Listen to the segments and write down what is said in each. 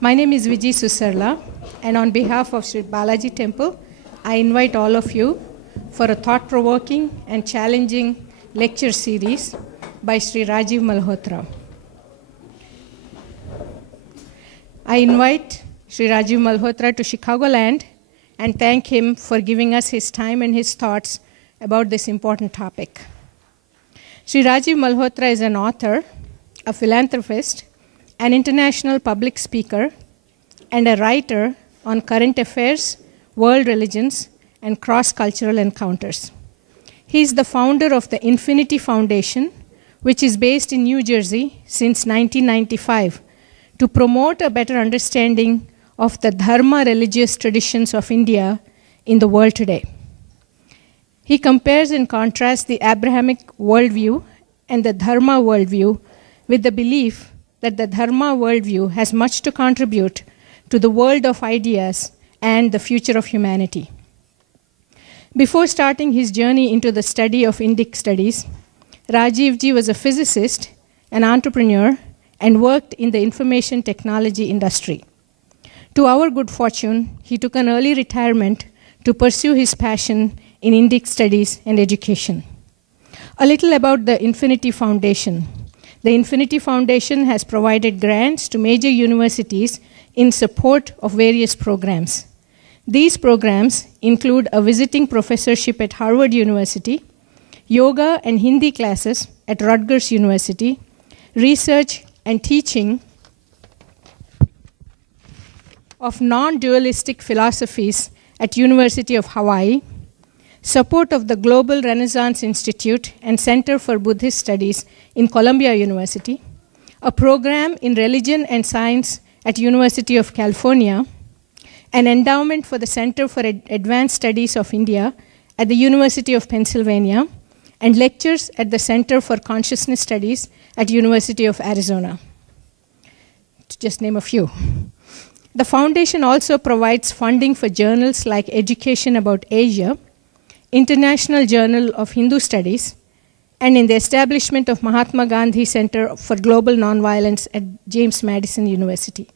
My name is Vijay Susarla, and on behalf of Sri Balaji Temple, I invite all of you for a thought-provoking and challenging lecture series by Sri Rajiv Malhotra. I invite Sri Rajiv Malhotra to Chicagoland and thank him for giving us his time and his thoughts about this important topic. Sri Rajiv Malhotra is an author, a philanthropist, an international public speaker, and a writer on current affairs, world religions, and cross-cultural encounters. He is the founder of the Infinity Foundation, which is based in New Jersey since 1995, to promote a better understanding of the Dharma religious traditions of India in the world today. He compares and contrasts the Abrahamic worldview and the Dharma worldview with the belief that the Dharma worldview has much to contribute to the world of ideas and the future of humanity. Before starting his journey into the study of Indic studies, Rajiv ji was a physicist, an entrepreneur, and worked in the information technology industry. To our good fortune, he took an early retirement to pursue his passion in Indic studies and education. A little about the Infinity Foundation. The Infinity Foundation has provided grants to major universities in support of various programs. These programs include a visiting professorship at Harvard University, yoga and Hindi classes at Rutgers University, research and teaching of non-dualistic philosophies at University of Hawaii, support of the Global Renaissance Institute and Center for Buddhist Studies in Columbia University, a program in religion and science at University of California, an endowment for the Center for Advanced Studies of India at the University of Pennsylvania, and lectures at the Center for Consciousness Studies at University of Arizona, to just name a few. The foundation also provides funding for journals like Education About Asia, International Journal of Hindu Studies, and in the establishment of Mahatma Gandhi Center for Global Nonviolence at James Madison University.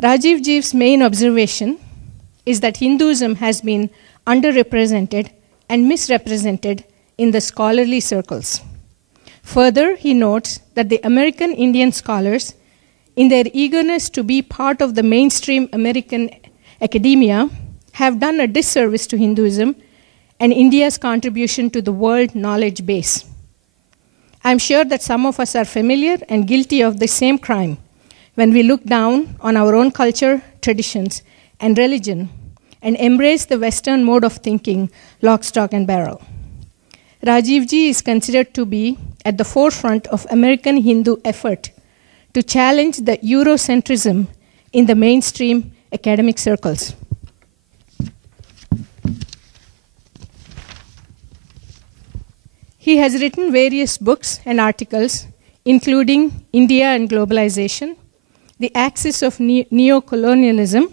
Rajiv ji's main observation is that Hinduism has been underrepresented and misrepresented in the scholarly circles. Further, he notes that the American Indian scholars, in their eagerness to be part of the mainstream American academia, have done a disservice to Hinduism and India's contribution to the world knowledge base. I'm sure that some of us are familiar and guilty of the same crime when we look down on our own culture, traditions, and religion and embrace the Western mode of thinking, lock, stock, and barrel. Rajiv ji is considered to be at the forefront of American Hindu effort to challenge the Eurocentrism in the mainstream academic circles. He has written various books and articles, including India and Globalization, The Axis of Neocolonialism,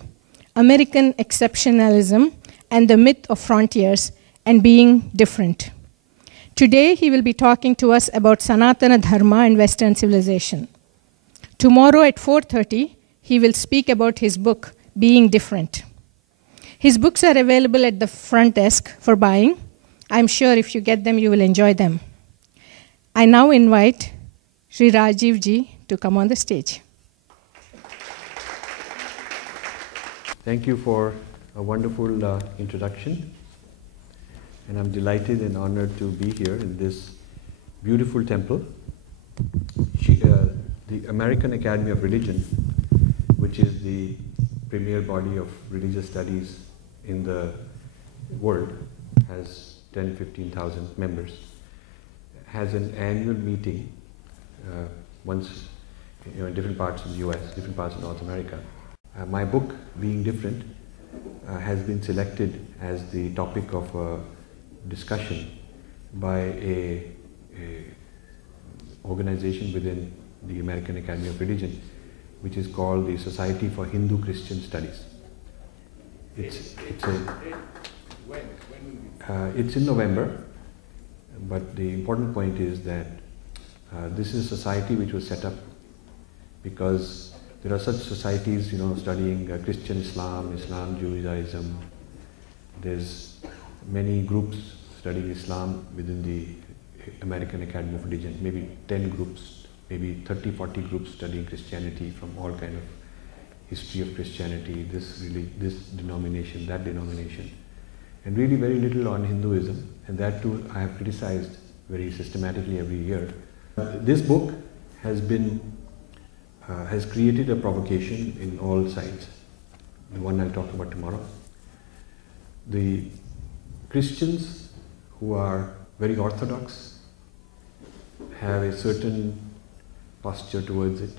American Exceptionalism, and the Myth of Frontiers and Being Different. Today, he will be talking to us about Sanatana Dharma and Western civilization. Tomorrow at 4:30, he will speak about his book, Being Different. His books are available at the front desk for buying. I'm sure if you get them, you will enjoy them. I now invite Sri Rajiv ji to come on the stage. Thank you for a wonderful introduction. And I'm delighted and honored to be here in this beautiful temple. The American Academy of Religion, which is the premier body of religious studies in the world, has 10,000-15,000 members, has an annual meeting once in different parts of the US, different parts of North America. My book, Being Different, has been selected as the topic of a discussion by a organization within the American Academy of Religion, which is called the Society for Hindu-Christian Studies. It's in November, but the important point is that this is a society which was set up because There are such societies, studying Christian Islam, Islam, Judaism. There's many groups studying Islam within the American Academy of Religion, maybe 10 groups, maybe 30, 40 groups studying Christianity from all kind of history of Christianity, this denomination, that denomination, and really very little on Hinduism, and that too I have criticized very systematically every year. This book has created a provocation in all sides, the one I'll talk about tomorrow. The Christians who are very orthodox have a certain posture towards it,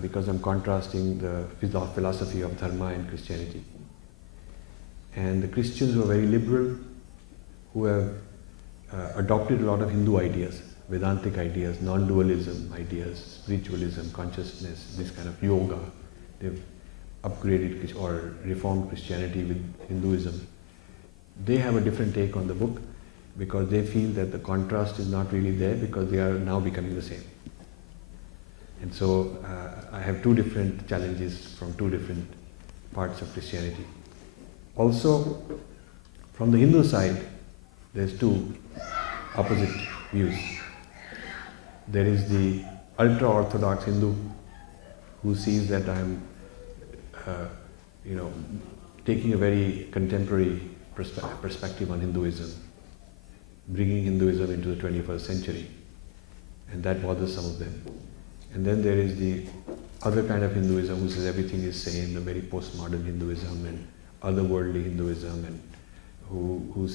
because I'm contrasting the philosophy of Dharma and Christianity. And the Christians who are very liberal, who have adopted a lot of Hindu ideas, Vedantic ideas, non-dualism ideas, spiritualism, consciousness, this kind of yoga. They've upgraded or reformed Christianity with Hinduism. They have a different take on the book because they feel that the contrast is not really there because they are now becoming the same. And so I have two different challenges from two different parts of Christianity. Also, from the Hindu side, there's two opposite views. There is the ultra-orthodox Hindu who sees that I'm, taking a very contemporary perspective on Hinduism, bringing Hinduism into the 21st century, and that bothers some of them. And then there is the other kind of Hinduism who says everything is same, the very postmodern Hinduism and otherworldly Hinduism, and who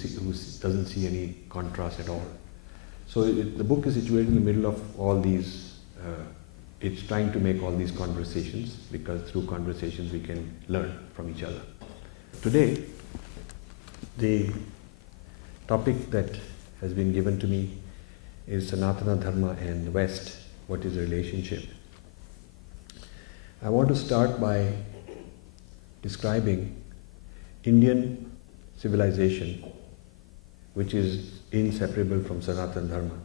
doesn't see any contrast at all. So the book is situated in the middle of all these. It's trying to make all these conversations because through conversations we can learn from each other. Today, the topic that has been given to me is Sanatana Dharma and the West. What is the relationship? I want to start by describing Indian civilization, which is inseparable from Sanatana Dharma.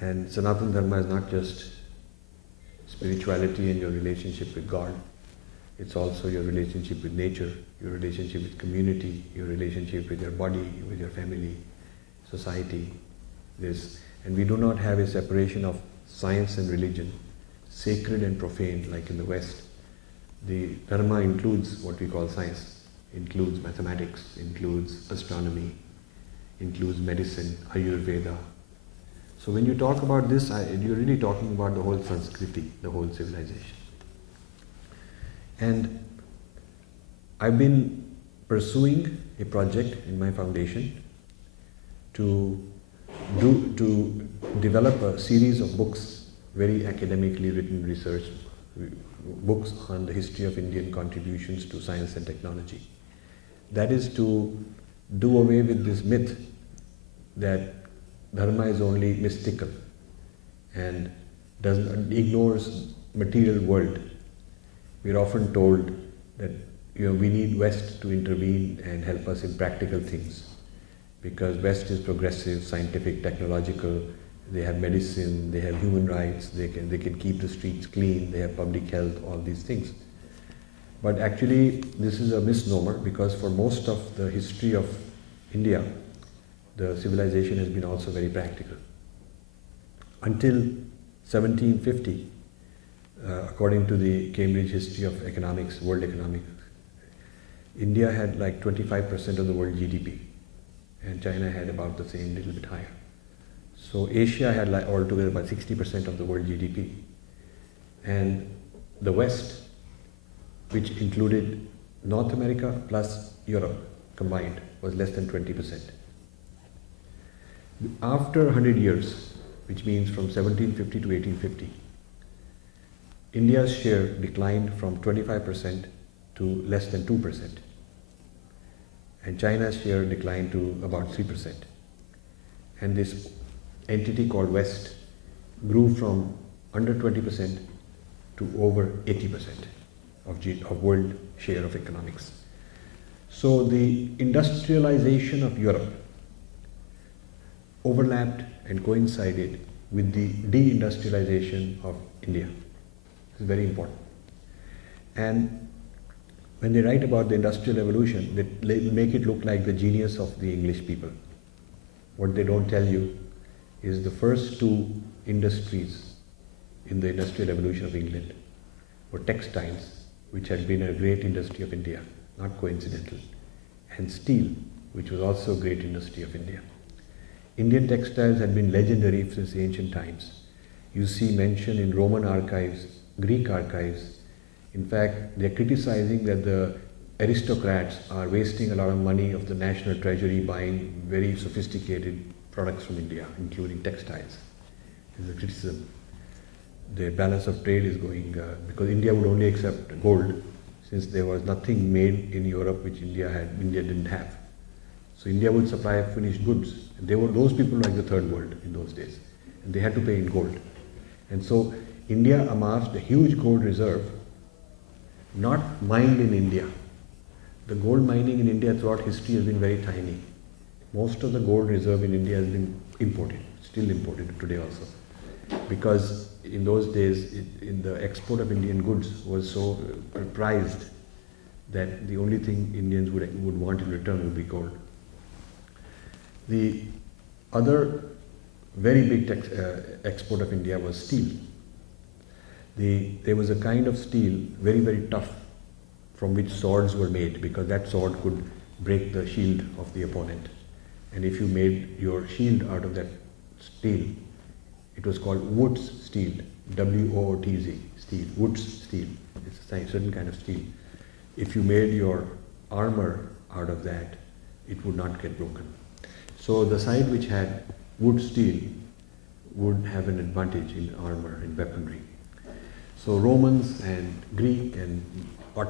And Sanatana Dharma is not just spirituality and your relationship with God. It's also your relationship with nature, your relationship with community, your relationship with your body, with your family, society. And we do not have a separation of science and religion, sacred and profane like in the West. The Dharma includes what we call science, includes mathematics, includes astronomy, includes medicine, Ayurveda. So when you talk about this, you're really talking about the whole Sanskriti, the whole civilization. And I've been pursuing a project in my foundation to develop a series of books, very academically written research books on the history of Indian contributions to science and technology. That is to do away with this myth that Dharma is only mystical and ignores material world. We are often told that we need West to intervene and help us in practical things because West is progressive, scientific, technological. They have medicine, they have human rights, they can keep the streets clean, they have public health, all these things. But actually, this is a misnomer because for most of the history of India, the civilization has been also very practical. Until 1750, according to the Cambridge History of Economics, World Economics, India had like 25% of the world GDP, and China had about the same, little bit higher. So Asia had like altogether about 60% of the world GDP, and the West, which included North America plus Europe combined, was less than 20%. After 100 years, which means from 1750 to 1850, India's share declined from 25% to less than 2%, and China's share declined to about 3%. And this entity called West grew from under 20% to over 80% of world share of economics. So the industrialization of Europe overlapped and coincided with the deindustrialization of India. It's very important. And when they write about the industrial revolution, they make it look like the genius of the English people. What they don't tell you is the first two industries in the industrial revolution of England were textiles, which had been a great industry of India, not coincidental, and steel, which was also a great industry of India. Indian textiles had been legendary since ancient times. You see mention in Roman archives, Greek archives. In fact, they're criticizing that the aristocrats are wasting a lot of money of the national treasury buying very sophisticated products from India, including textiles. This is a criticism. The balance of trade is going, because India would only accept gold, since there was nothing made in Europe which India didn't have. So India would supply finished goods. And they were those people like the third world in those days. And they had to pay in gold. And so India amassed a huge gold reserve, not mined in India. The gold mining in India throughout history has been very tiny. Most of the gold reserve in India has been imported, still imported today also. Because in those days, in the export of Indian goods was so prized that the only thing Indians would want in return would be gold. The other very big export of India was steel. There was a kind of steel, very, very tough, from which swords were made, because that sword could break the shield of the opponent. And if you made your shield out of that steel, it was called Wood's steel, W-O-O-T-Z, steel, Wood's steel. It's a certain kind of steel. If you made your armor out of that, it would not get broken. So the side which had wood steel would have an advantage in armor, in weaponry. So Romans and Greek and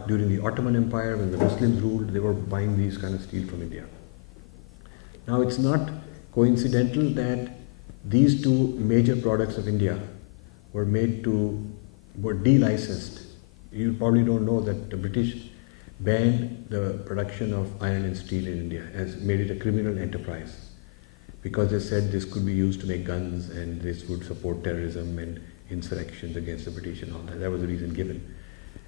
during the Ottoman Empire, when the Muslims ruled, they were buying these kind of steel from India. Now it's not coincidental that these two major products of India were delicensed. You probably don't know that the British banned the production of iron and steel in India, as made it a criminal enterprise, because they said this could be used to make guns and this would support terrorism and insurrections against the British and all that. That was the reason given.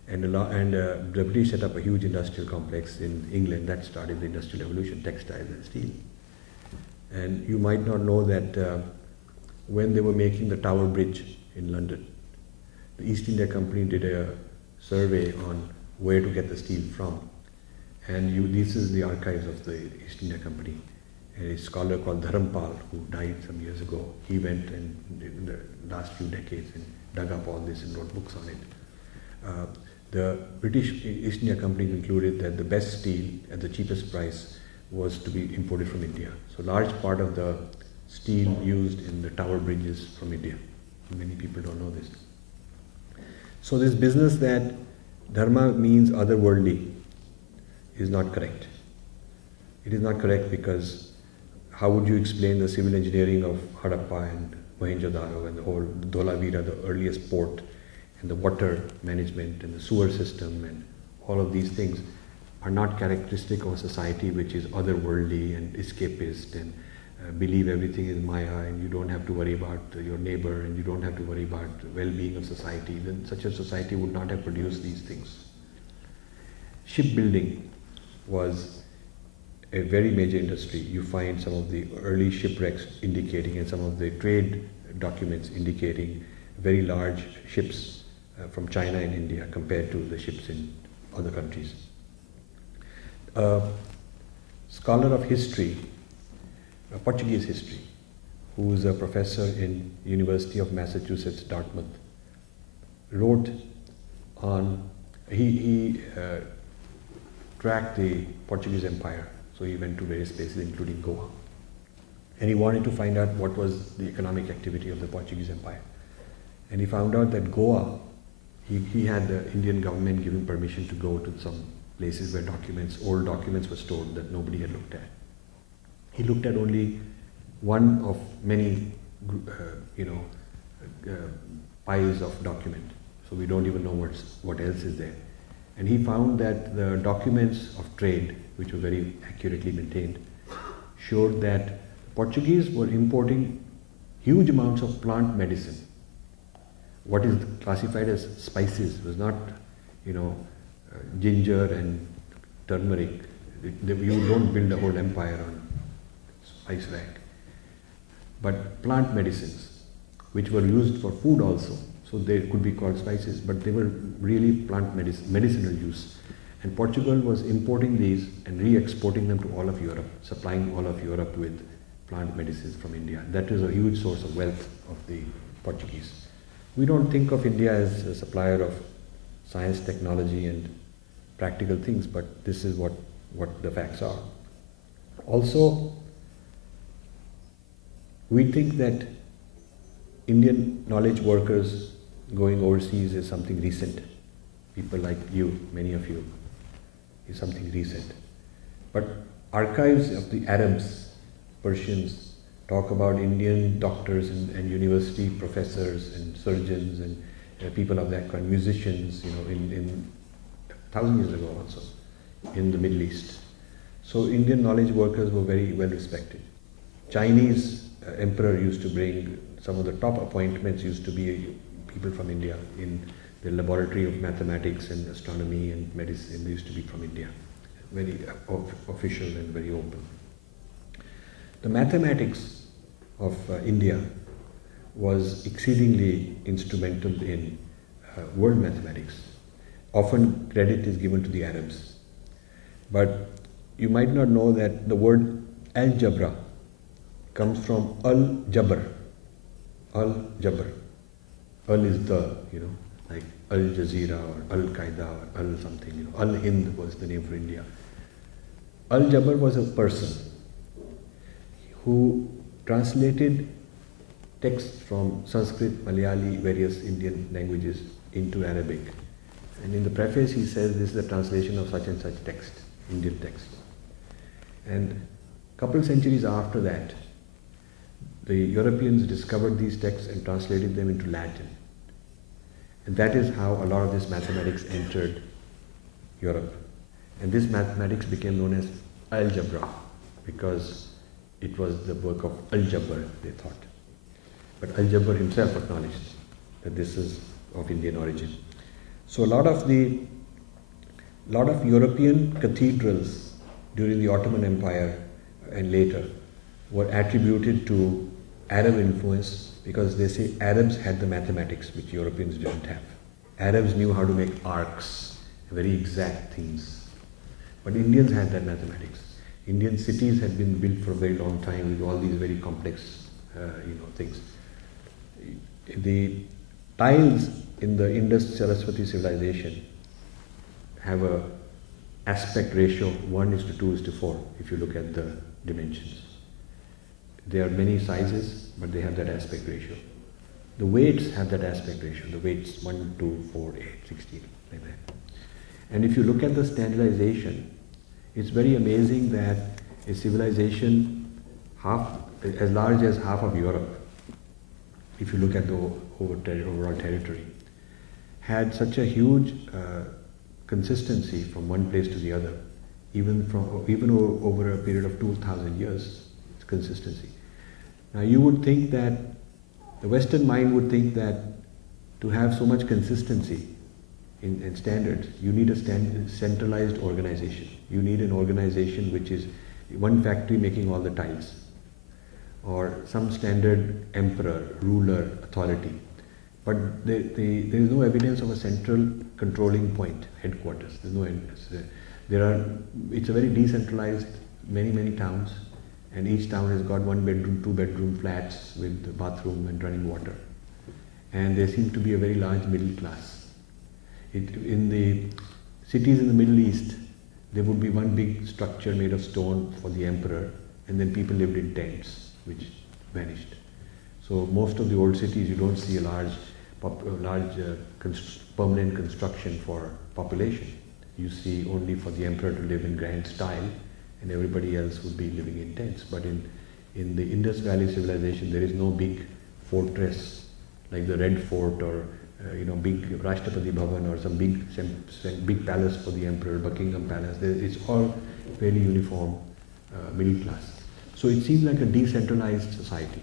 And the British set up a huge industrial complex in England that started the industrial revolution, textiles and steel. And you might not know that when they were making the Tower Bridge in London, the East India Company did a survey on where to get the steel from. And this is the archives of the East India Company. And a scholar called Dharampal, who died some years ago, he went and in the last few decades and dug up all this and wrote books on it. The British East India Company concluded that the best steel at the cheapest price was to be imported from India. So large part of the steel used in the Tower Bridge is from India. Many people don't know this. So this business that dharma means otherworldly is not correct. It is not correct because how would you explain the civil engineering of Harappa and Mohenjo-daro and the whole Dholavira, the earliest port, and the water management and the sewer system and all of these things are not characteristic of a society which is otherworldly and escapist and believe everything is Maya and you don't have to worry about your neighbor and you don't have to worry about the well-being of society. Then such a society would not have produced these things. Shipbuilding was a very major industry. You find some of the early shipwrecks indicating and some of the trade documents indicating very large ships from China and India compared to the ships in other countries. A scholar of history, Portuguese history, who is a professor in University of Massachusetts, Dartmouth, wrote on, he tracked the Portuguese Empire, so he went to various places including Goa, and he wanted to find out what was the economic activity of the Portuguese Empire. And he found out that Goa, he had the Indian government giving permission to go to some places where old documents were stored that nobody had looked at. He looked at only one of many, piles of documents. So we don't even know what else is there. And he found that the documents of trade, which were very accurately maintained, showed that Portuguese were importing huge amounts of plant medicine what is classified as spices was not, ginger and turmeric. You don't build a whole empire on spice rack. But plant medicines, which were used for food also, so they could be called spices, but they were really plant medicinal use. And Portugal was importing these and re-exporting them to all of Europe, supplying all of Europe with plant medicines from India. That is a huge source of wealth of the Portuguese. We don't think of India as a supplier of science, technology and practical things, but this is what the facts are. Also, we think that Indian knowledge workers going overseas is something recent. People like you, many of you, is something recent. But archives of the Arabs, Persians, talk about Indian doctors and university professors and surgeons and people of that kind, musicians, in 1,000 years ago also, in the Middle East. So Indian knowledge workers were very well respected. Chinese emperor used to bring, some of the top appointments used to be people from India in the laboratory of mathematics and astronomy and medicine. They used to be from India, very official and very open. The mathematics of India was exceedingly instrumental in world mathematics. Often credit is given to the Arabs. But you might not know that the word algebra comes from al-jabr. Al-jabr. Al is the, like Al Jazeera or Al Qaeda or Al something. Al Hind was the name for India. Al-jabr was a person who translated texts from Sanskrit, Malayali, various Indian languages into Arabic. And in the preface he says this is a translation of such and such text, Indian text. And a couple of centuries after that, the Europeans discovered these texts and translated them into Latin. And that is how a lot of this mathematics entered Europe. And this mathematics became known as algebra because it was the work of Al-Jabr, they thought. But Al-Jabr himself acknowledged that this is of Indian origin. So a lot of European cathedrals during the Ottoman Empire and later were attributed to Arab influence because they say Arabs had the mathematics which Europeans didn't have. Arabs knew how to make arcs, very exact things. But Indians had that mathematics. Indian cities had been built for a very long time with all these very complex things. The tiles in the Indus-Saraswati civilization have a aspect ratio 1:2:4 if you look at the dimensions. There are many sizes, but they have that aspect ratio. The weights have that aspect ratio. The weights 1, 2, 4, 8, 16, like that. And if you look at the standardization, it's very amazing that a civilization as large as half of Europe, if you look at the overall territory, had such a huge consistency from one place to the other, even over a period of 2,000 years, it's consistency. Now you would think that, the Western mind would think that to have so much consistency in standards, you need a centralized organization. You need an organization which is one factory making all the tiles, or some standard emperor, ruler, authority. But there is no evidence of a central controlling point, headquarters. There's no evidence. It's a very decentralized, many towns, and each town has got 1-bedroom, 2-bedroom flats with bathroom and running water. And there seems to be a very large middle class. In the cities in the Middle East, there would be one big structure made of stone for the emperor, and then people lived in tents, which vanished. So most of the old cities, you don't see a large permanent construction for population. You see only for the emperor to live in grand style, and everybody else would be living in tents. But in the Indus Valley civilization, there is no big fortress like the Red Fort or big Rashtrapati Bhavan or some big palace for the emperor, Buckingham Palace. It's all fairly uniform middle class. So it seems like a decentralized society.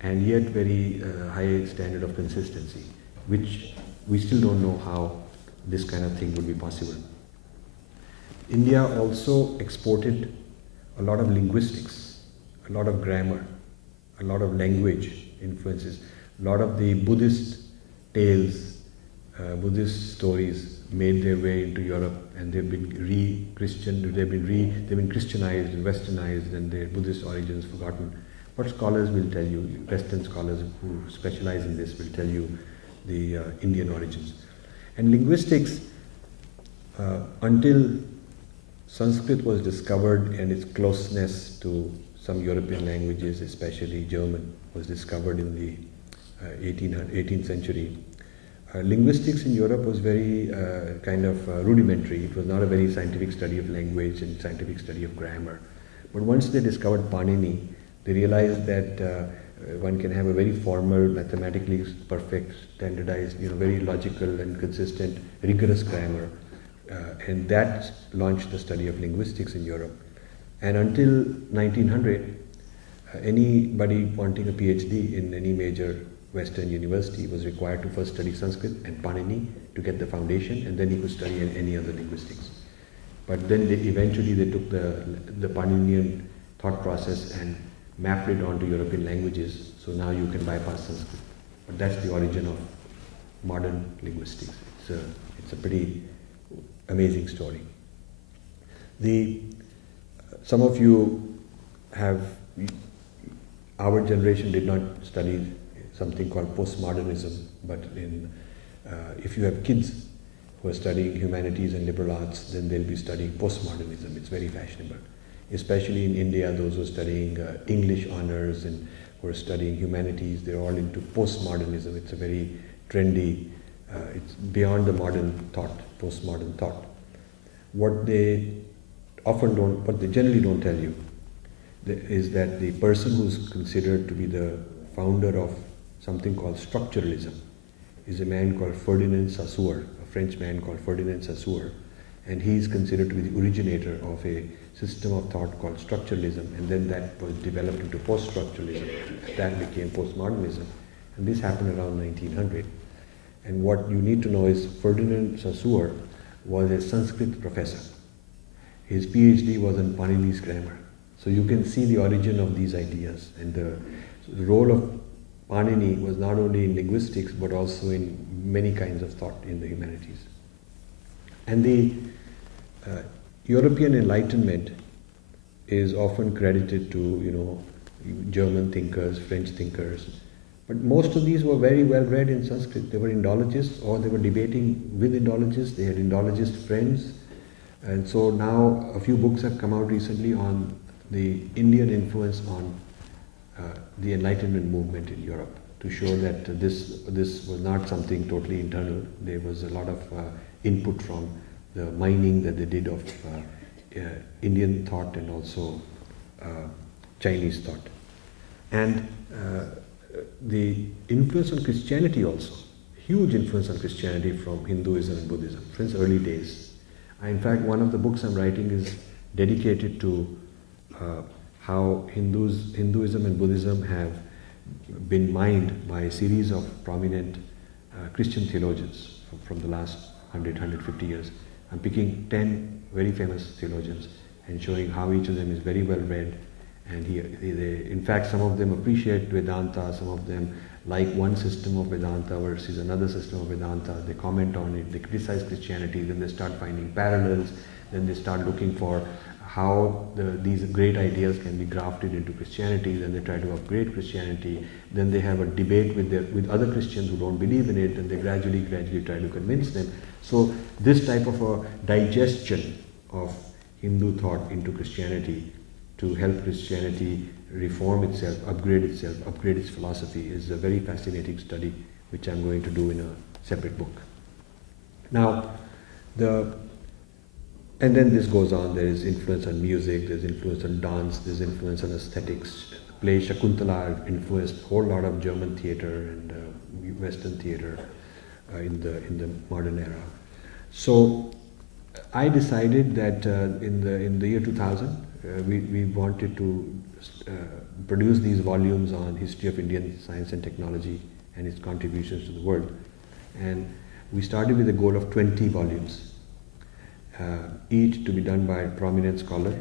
and yet very high standard of consistency, which we still don't know how this kind of thing would be possible. India also exported a lot of linguistics, a lot of grammar, a lot of language influences, a lot of the Buddhist tales, Buddhist stories made their way into Europe, and they've been they've been Christianized and Westernized, and their Buddhist origins forgotten. But scholars will tell you, Western scholars who specialize in this will tell you the Indian origins. And linguistics, until Sanskrit was discovered and its closeness to some European languages, especially German, was discovered in the 18th century. Linguistics in Europe was very rudimentary. It was not a very scientific study of language and scientific study of grammar. But once they discovered Panini, they realized that one can have a very formal, mathematically perfect, standardized, very logical and consistent, rigorous grammar. And that launched the study of linguistics in Europe. And until 1900, anybody wanting a PhD in any major Western university was required to first study Sanskrit and Panini to get the foundation, and then he could study any other linguistics. But then eventually they took the Paninian thought process and mapped it onto European languages, so now you can bypass Sanskrit. But that's the origin of modern linguistics. It's a pretty amazing story. Some of you our generation did not study something called postmodernism, but if you have kids who are studying humanities and liberal arts, then they'll be studying postmodernism. It's very fashionable. Especially in India, those who are studying English honors and who are studying humanities, they're all into postmodernism. It's a very trendy, it's beyond the modern thought, postmodern thought. What they generally don't tell you is that the person who's considered to be the founder of something called structuralism is a man called Ferdinand Saussure, a French man called Ferdinand Saussure, and he's considered to be the originator of a system of thought called structuralism, and then that was developed into post-structuralism. That became postmodernism, and this happened around 1900. And what you need to know is Ferdinand Saussure was a Sanskrit professor. His PhD was in Panini's grammar. So you can see the origin of these ideas, and the role of Panini was not only in linguistics but also in many kinds of thought in the humanities. And the European Enlightenment is often credited to German thinkers, French thinkers, but most of these were very well read in Sanskrit. They were Indologists, or they were debating with Indologists. They had Indologist friends, and so now a few books have come out recently on the Indian influence on the Enlightenment movement in Europe, to show that this was not something totally internal. There was a lot of input from the mining that they did of Indian thought and also Chinese thought. And the influence on Christianity also, huge influence on Christianity from Hinduism and Buddhism, since early days. In fact, one of the books I'm writing is dedicated to how Hinduism and Buddhism have been mined by a series of prominent Christian theologians from the last 150 years. I'm picking 10 very famous theologians and showing how each of them is very well read. And in fact, some of them appreciate Vedanta, some of them like one system of Vedanta versus another system of Vedanta. They comment on it, they criticize Christianity, then they start finding parallels, then they start looking for how these great ideas can be grafted into Christianity, then they try to upgrade Christianity, then they have a debate with other Christians who don't believe in it, and they gradually try to convince them. So this type of a digestion of Hindu thought into Christianity to help Christianity reform itself, upgrade its philosophy is a very fascinating study which I'm going to do in a separate book. Now, and then this goes on. There is influence on music, there's influence on dance, there's influence on aesthetics. Play Shakuntala influenced a whole lot of German theatre and Western theatre in the modern era. So I decided that in the year 2000, we wanted to produce these volumes on history of Indian science and technology and its contributions to the world. And we started with a goal of 20 volumes, each to be done by a prominent scholar,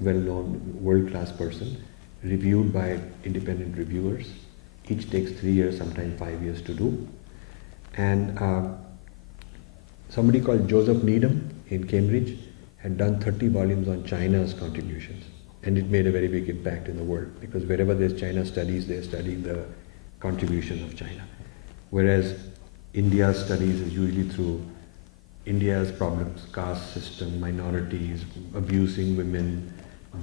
well-known, world-class person, reviewed by independent reviewers. Each takes 3 years, sometimes 5 years to do. And somebody called Joseph Needham in Cambridge had done 30 volumes on China's contributions. And it made a very big impact in the world, because wherever there's China studies, they're studying the contribution of China. Whereas India's studies is usually through India's problems, caste system, minorities, abusing women,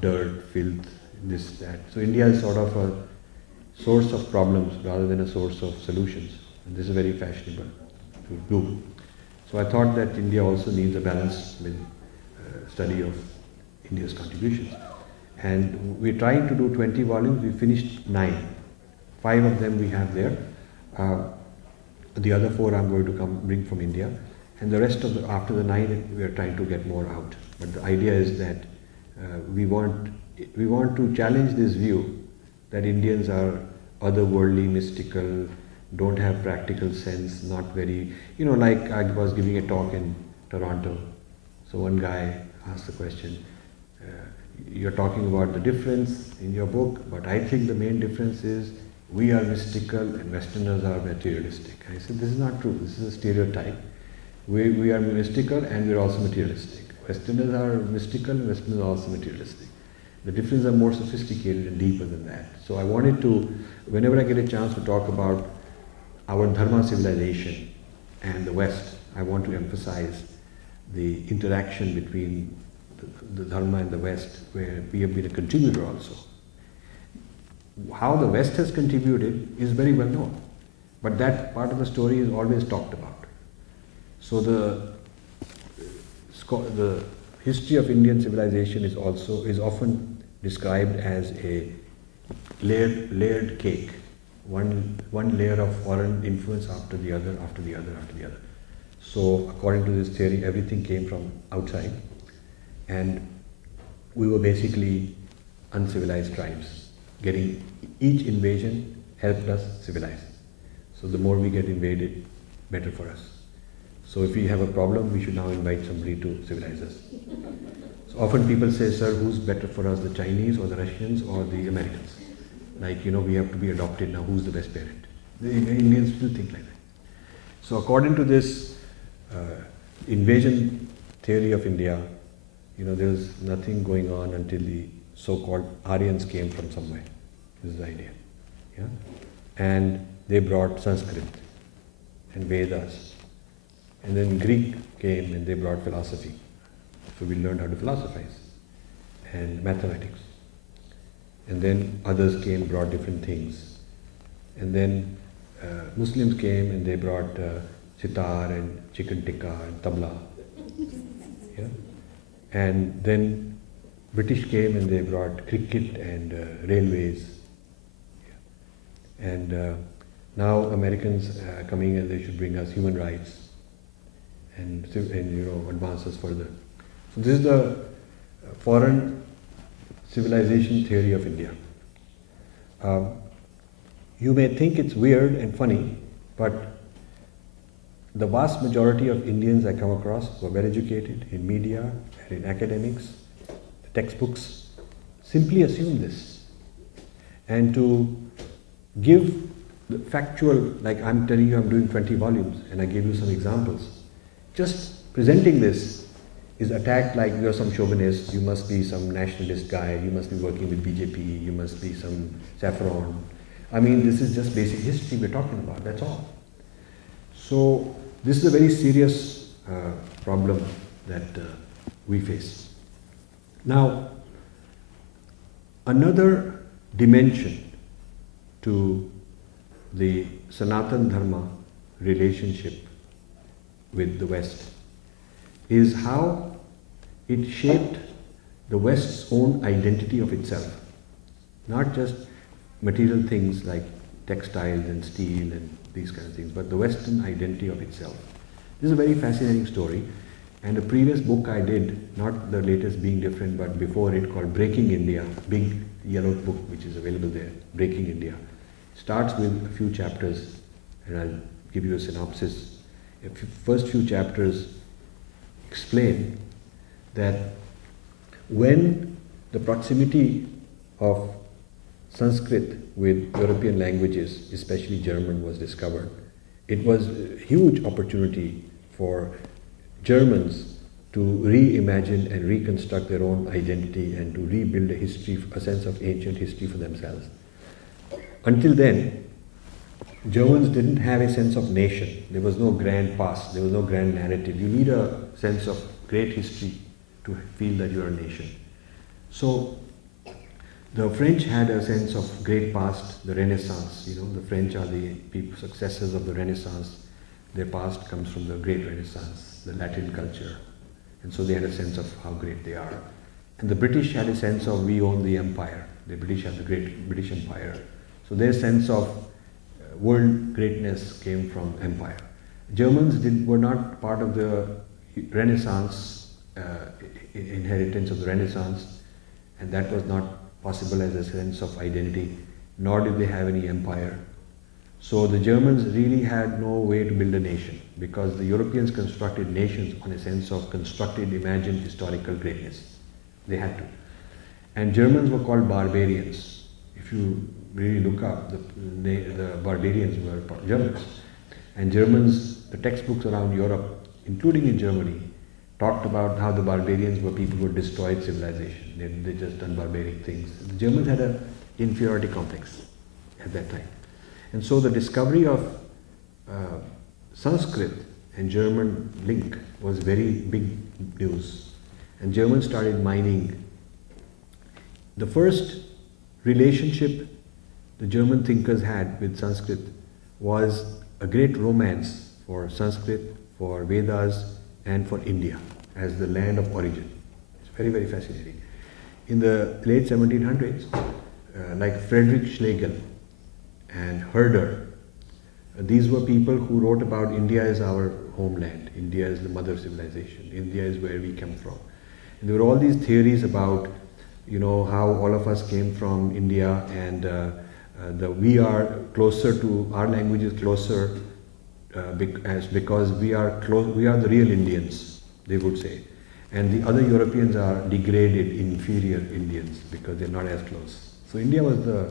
dirt, filth, this, that. So India is sort of a source of problems rather than a source of solutions. And this is very fashionable to do. So I thought that India also needs a balance with study of India's contributions. And we're trying to do 20 volumes. We finished 9. 5 of them we have there. The other 4 I'm going to bring from India. And the rest of after the 9, we are trying to get more out. But the idea is that we want to challenge this view that Indians are otherworldly, mystical, don't have practical sense, not very, like I was giving a talk in Toronto. So one guy asked the question, you're talking about the difference in your book, but I think the main difference is we are mystical and Westerners are materialistic. I said, this is not true. This is a stereotype. We are mystical and we're also materialistic. Westerners are mystical and Westerners are also materialistic. The differences are more sophisticated and deeper than that. So I wanted to, whenever I get a chance to talk about our Dharma civilization and the West, I want to emphasize the interaction between the Dharma and the West, where we have been a contributor also. How the West has contributed is very well known, but that part of the story is always talked about. So the history of Indian civilization is often described as a layered cake, one layer of foreign influence after the other, after the other, after the other. So according to this theory, everything came from outside, and we were basically uncivilized tribes. Getting each invasion helped us civilize. So the more we get invaded, better for us. So if we have a problem, we should now invite somebody to civilize us. So often people say, sir, who's better for us, the Chinese or the Russians or the Americans? Like, we have to be adopted now, who's the best parent? The Indians still think like that. So according to this invasion theory of India, there's nothing going on until the so-called Aryans came from somewhere. This is the idea. Yeah? And they brought Sanskrit and Vedas. And then Greek came and they brought philosophy. So we learned how to philosophize and mathematics. And then others came, brought different things. And then Muslims came and they brought sitar and chicken tikka and tabla. Yeah? And then British came and they brought cricket and railways. Yeah. And now Americans are coming and they should bring us human rights and advance us further. So this is the foreign civilization theory of India. You may think it's weird and funny, but the vast majority of Indians I come across who are well educated in media and in academics, textbooks, simply assume this. And to give the factual, like I'm telling you I'm doing 20 volumes and I gave you some examples, just presenting this is attacked like you're some chauvinist, you must be some nationalist guy, you must be working with BJP, you must be some saffron. I mean, this is just basic history we're talking about, that's all. So this is a very serious problem that we face. Now, another dimension to the Sanatana Dharma relationship with the West is how it shaped the West's own identity of itself. Not just material things like textiles and steel and these kind of things, but the Western identity of itself. This is a very fascinating story, And the previous book I did, not the latest being different, but before it, called Breaking India, big yellow book which is available there, Breaking India, starts with a few chapters, and I'll give you a synopsis. The first few chapters explain that when the proximity of Sanskrit with European languages, especially German, was discovered, it was a huge opportunity for Germans to reimagine and reconstruct their own identity and to rebuild a history, a sense of ancient history for themselves. Until then, Germans didn't have a sense of nation. There was no grand past, there was no grand narrative. You need a sense of great history to feel that you are a nation. So the French had a sense of great past, the Renaissance. The French are the successors of the Renaissance. Their past comes from the great Renaissance, the Latin culture. And so they had a sense of how great they are. And the British had a sense of we own the empire. The British had the great British Empire. So their sense of world greatness came from empire. Germans were not part of the Renaissance, inheritance of the Renaissance, and that was not possible as a sense of identity, nor did they have any empire. So the Germans really had no way to build a nation, because the Europeans constructed nations on a sense of constructed, imagined historical greatness. They had to. And Germans were called barbarians. If you really look up, the barbarians were Germans. And Germans, the textbooks around Europe, including in Germany, talked about how the barbarians were people who destroyed civilization. They just done barbaric things. The Germans had an inferiority complex at that time. And so the discovery of Sanskrit and German link was very big news. And Germans started mining. The first relationship the German thinkers had with Sanskrit was a great romance for Sanskrit, for Vedas, and for India as the land of origin. It's very, very fascinating. In the late 1700s, like Friedrich Schlegel and Herder, these were people who wrote about India is our homeland, India is the mother civilization, India is where we come from. And there were all these theories about, how all of us came from India, and we are closer to, our language is closer because we are the real Indians, they would say. And the other Europeans are degraded, inferior Indians because they're not as close. So India was the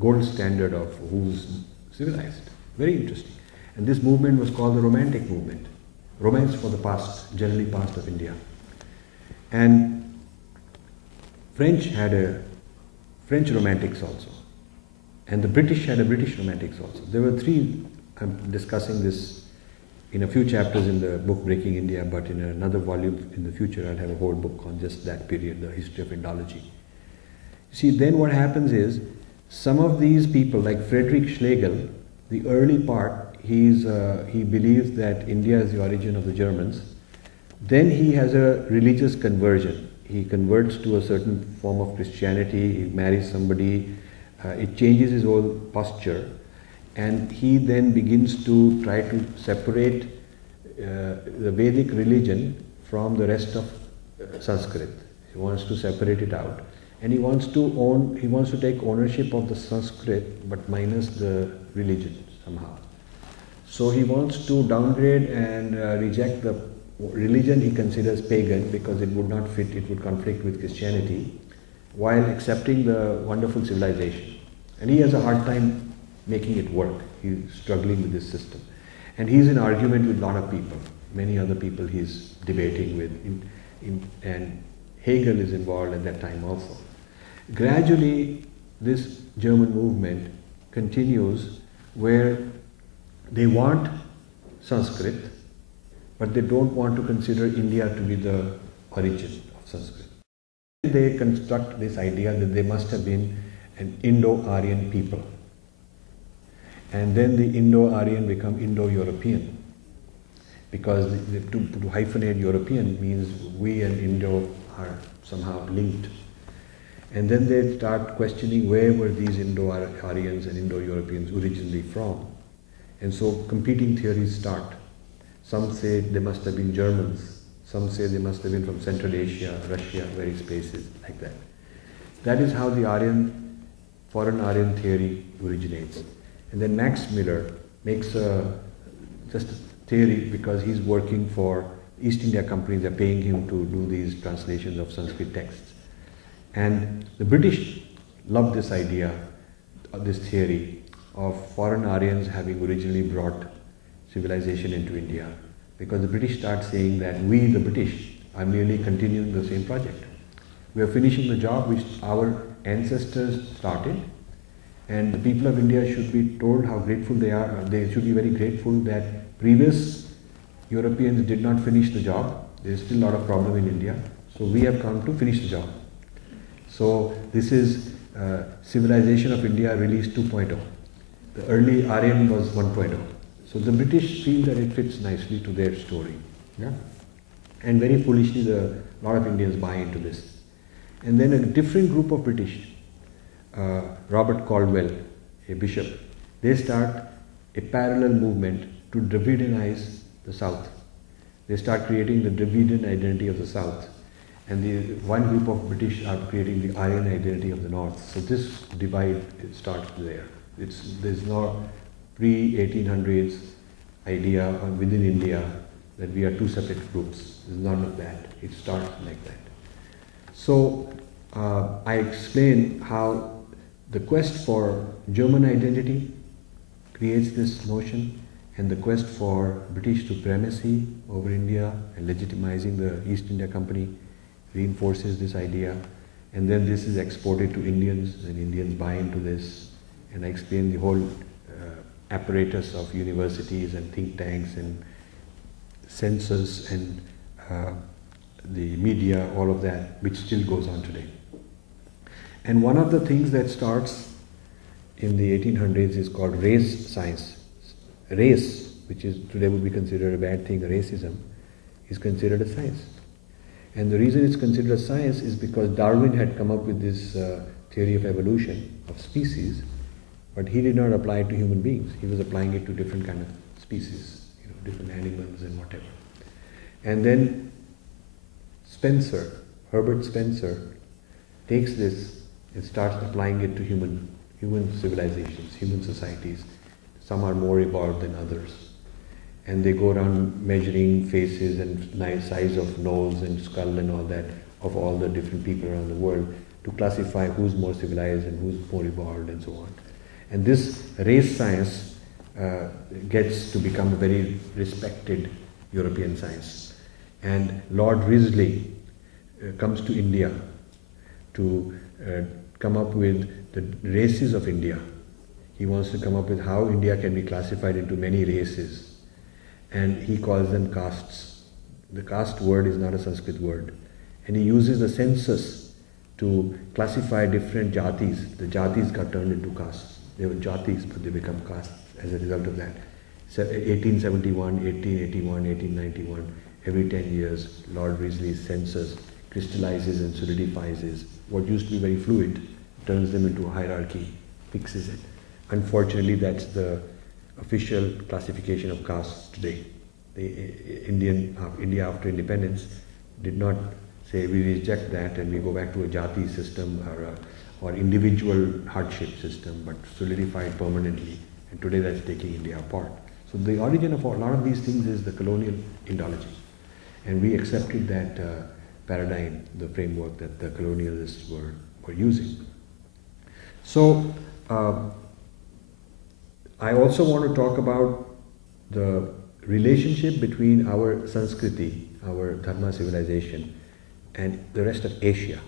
gold standard of who's civilized. Very interesting. And this movement was called the Romantic movement. Romance for the past, generally past of India. And French had French romantics also. And the British had a British romantics also. There were three, I'm discussing this in a few chapters in the book Breaking India, but in another volume in the future I'll have a whole book on just that period, the history of Indology. See, then what happens is, some of these people, like Friedrich Schlegel, the early part, he believes that India is the origin of the Germans. Then he has a religious conversion. He converts to a certain form of Christianity, he marries somebody, it changes his whole posture, and he then begins to try to separate the Vedic religion from the rest of Sanskrit. He wants to separate it out. And he wants to take ownership of the Sanskrit, but minus the religion somehow. So he wants to downgrade and reject the religion he considers pagan because it would not fit, it would conflict with Christianity, while accepting the wonderful civilization. And he has a hard time making it work. He's struggling with this system. And he's in argument with a lot of people, many other people he's debating with, and Hegel is involved at that time also. Gradually, this German movement continues where they want Sanskrit, but they don't want to consider India to be the origin of Sanskrit. They construct this idea that they must have been an Indo-Aryan people. And then the Indo-Aryan become Indo-European, because to hyphenate European means we and Indo are somehow linked. And then they start questioning where were these Indo-Aryans and Indo-Europeans originally from. And so competing theories start. Some say they must have been Germans, Some say they must have been from Central Asia, Russia, various places like that. That is how the foreign Aryan theory originates. And then Max Miller makes just a theory because he's working for East India Company. They're paying him to do these translations of Sanskrit texts. And the British loved this idea, this theory of foreign Aryans having originally brought civilization into India, because the British start saying that we, the British, are merely continuing the same project. We are finishing the job which our ancestors started, and the people of India should be told how grateful they are. They should be very grateful that previous Europeans did not finish the job. There is still a lot of problem in India, so we have come to finish the job. So this is Civilization of India release 2.0. The early Aryan was 1.0. So the British feel that it fits nicely to their story. Yeah? And very foolishly, a lot of Indians buy into this. And then a different group of British, Robert Caldwell, a bishop, they start a parallel movement to Dravidianize the South. They start creating the Dravidian identity of the South. And the one group of British are creating the Aryan identity of the North. So this divide starts there. There's no pre-1800s idea within India that we are two separate groups. There's none of that. It starts like that. So I explain how the quest for German identity creates this notion, and the quest for British supremacy over India and legitimizing the East India Company reinforces this idea. And then this is exported to Indians, and Indians buy into this. And I explain the whole apparatus of universities and think tanks and census and the media, all of that, which still goes on today. And one of the things that starts in the 1800s is called race science. Race, which is today would be considered a bad thing, racism, is considered a science. And the reason it's considered a science is because Darwin had come up with this theory of evolution of species, but he did not apply it to human beings. He was applying it to different kind of species, different animals and whatever. And then Herbert Spencer, takes this and starts applying it to human civilizations, human societies. Some are more evolved than others. And they go around measuring faces and size of nose and skull and all that of all the different people around the world to classify who's more civilized and who's more evolved and so on. And this race science gets to become a very respected European science. And Lord Risley comes to India to come up with the races of India. He wants to come up with how India can be classified into many races. And he calls them castes. The caste word is not a Sanskrit word. And he uses the census to classify different jatis. The jatis got turned into castes. They were jatis, but they become castes as a result of that. So 1871, 1881, 1891, every 10 years, Lord Risley's census crystallizes and solidifies what used to be very fluid, turns them into a hierarchy, fixes it. Unfortunately, that's the official classification of castes today. India after independence did not say we reject that and we go back to a jati system or individual hardship system, but solidified permanently. And today that's taking India apart. So the origin of a lot of these things is the colonial Indology. And we accepted that paradigm, the framework that the colonialists were using. So I also want to talk about the relationship between our Sanskriti, our Dharma civilization, and the rest of Asia.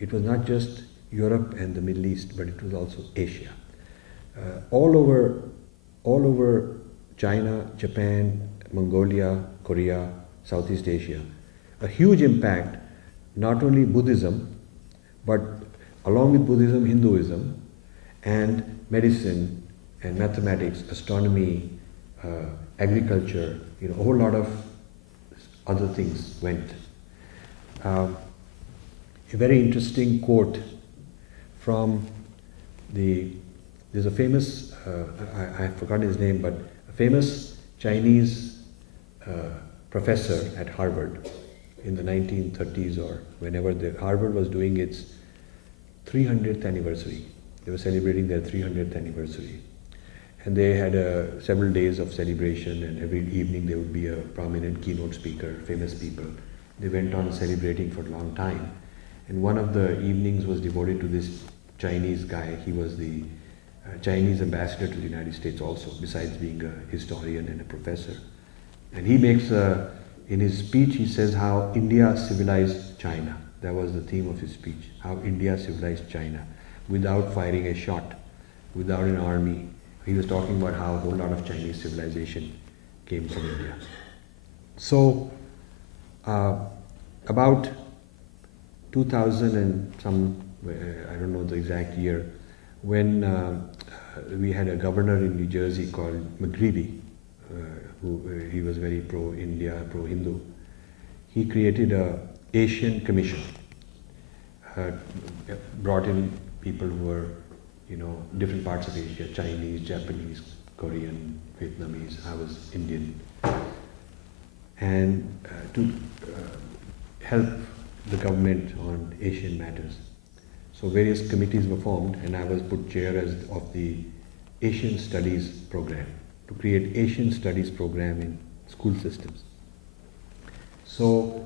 It was not just Europe and the Middle East, but it was also Asia. All over China, Japan, Mongolia, Korea, Southeast Asia, a huge impact, not only Buddhism, but along with Buddhism, Hinduism, and medicine, and mathematics, astronomy, agriculture, a whole lot of other things went. A very interesting quote from there's a famous, I forgot his name, but a famous Chinese professor at Harvard in the 1930s or whenever Harvard was doing its 300th anniversary. They were celebrating their 300th anniversary. And they had several days of celebration, and every evening there would be a prominent keynote speaker, famous people. They went on celebrating for a long time. And one of the evenings was devoted to this Chinese guy. He was the Chinese ambassador to the United States also, besides being a historian and a professor. And he makes, in his speech, he says how India civilized China. That was the theme of his speech, how India civilized China without firing a shot, without an army. He was talking about how a whole lot of Chinese civilization came from India. So, about 2000 and some, I don't know the exact year, when we had a governor in New Jersey called McGreevy, he was very pro-India, pro-Hindu. He created a Asian Commission, brought in people who were, different parts of Asia, Chinese, Japanese, Korean, Vietnamese. I was Indian, and to help the government on Asian matters. So various committees were formed, and I was put chair of the Asian Studies program, to create Asian Studies program in school systems. So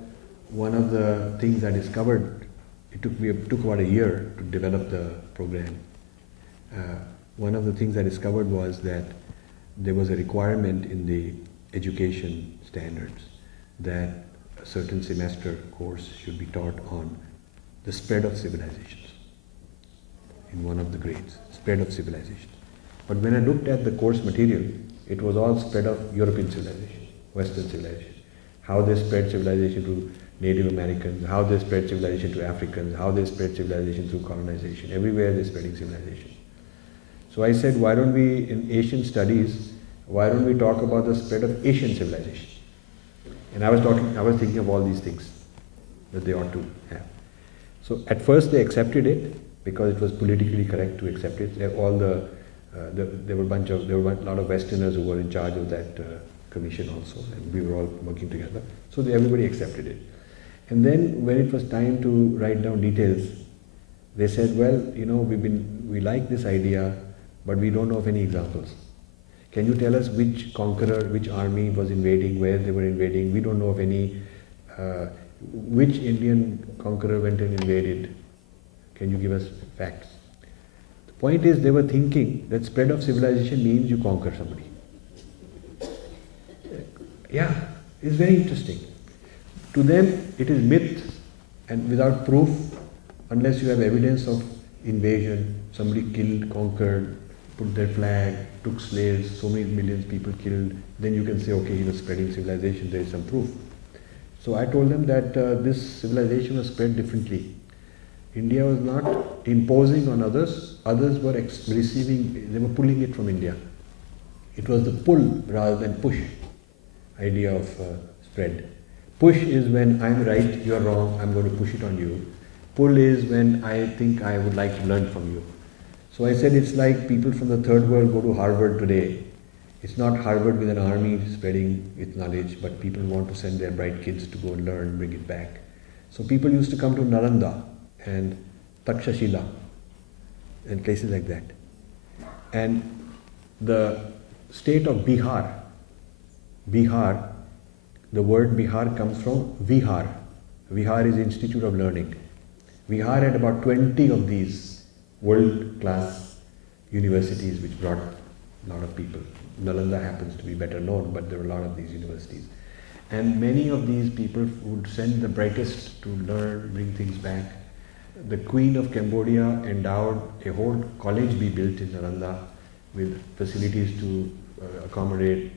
one of the things I discovered, it took about a year to develop the program. One of the things I discovered was that there was a requirement in the education standards that a certain semester course should be taught on the spread of civilizations in one of the grades, spread of civilizations. But when I looked at the course material, it was all spread of European civilization, Western civilization, how they spread civilization to Native Americans, how they spread civilization to Africans, how they spread civilization through colonization. Everywhere they're spreading civilization. So I said, why don't we, in Asian studies, why don't we talk about the spread of Asian civilization? And I was thinking of all these things that they ought to have. So at first they accepted it because it was politically correct to accept it. There were a lot of Westerners who were in charge of that commission also, and we were all working together. So everybody accepted it. And then when it was time to write down details, they said, well, we like this idea, but we don't know of any examples. Can you tell us which conqueror, which army was invading, where they were invading? We don't know of any. Which Indian conqueror went and invaded? Can you give us facts? The point is, they were thinking that spread of civilization means you conquer somebody. Yeah, it's very interesting. To them, it is myth and without proof, unless you have evidence of invasion, somebody killed, conquered, put their flag, took slaves, so many millions of people killed, then you can say, okay, he was spreading civilization, there is some proof. So I told them that this civilization was spread differently. India was not imposing on others, others were receiving, they were pulling it from India. It was the pull rather than push idea of spread. Push is when I'm right, you're wrong, I'm going to push it on you. Pull is when I think I would like to learn from you. So I said it's like people from the third world go to Harvard today. It's not Harvard with an army spreading its knowledge, but people want to send their bright kids to go and learn, bring it back. So people used to come to Nalanda and Takshashila and places like that. And the state of Bihar, the word Bihar comes from Vihar. Vihar is Institute of Learning. Vihar had about 20 of these world-class universities which brought a lot of people. Nalanda happens to be better known, but there were a lot of these universities. And many of these people would send the brightest to learn, bring things back. The Queen of Cambodia endowed a whole college be built in Nalanda with facilities to accommodate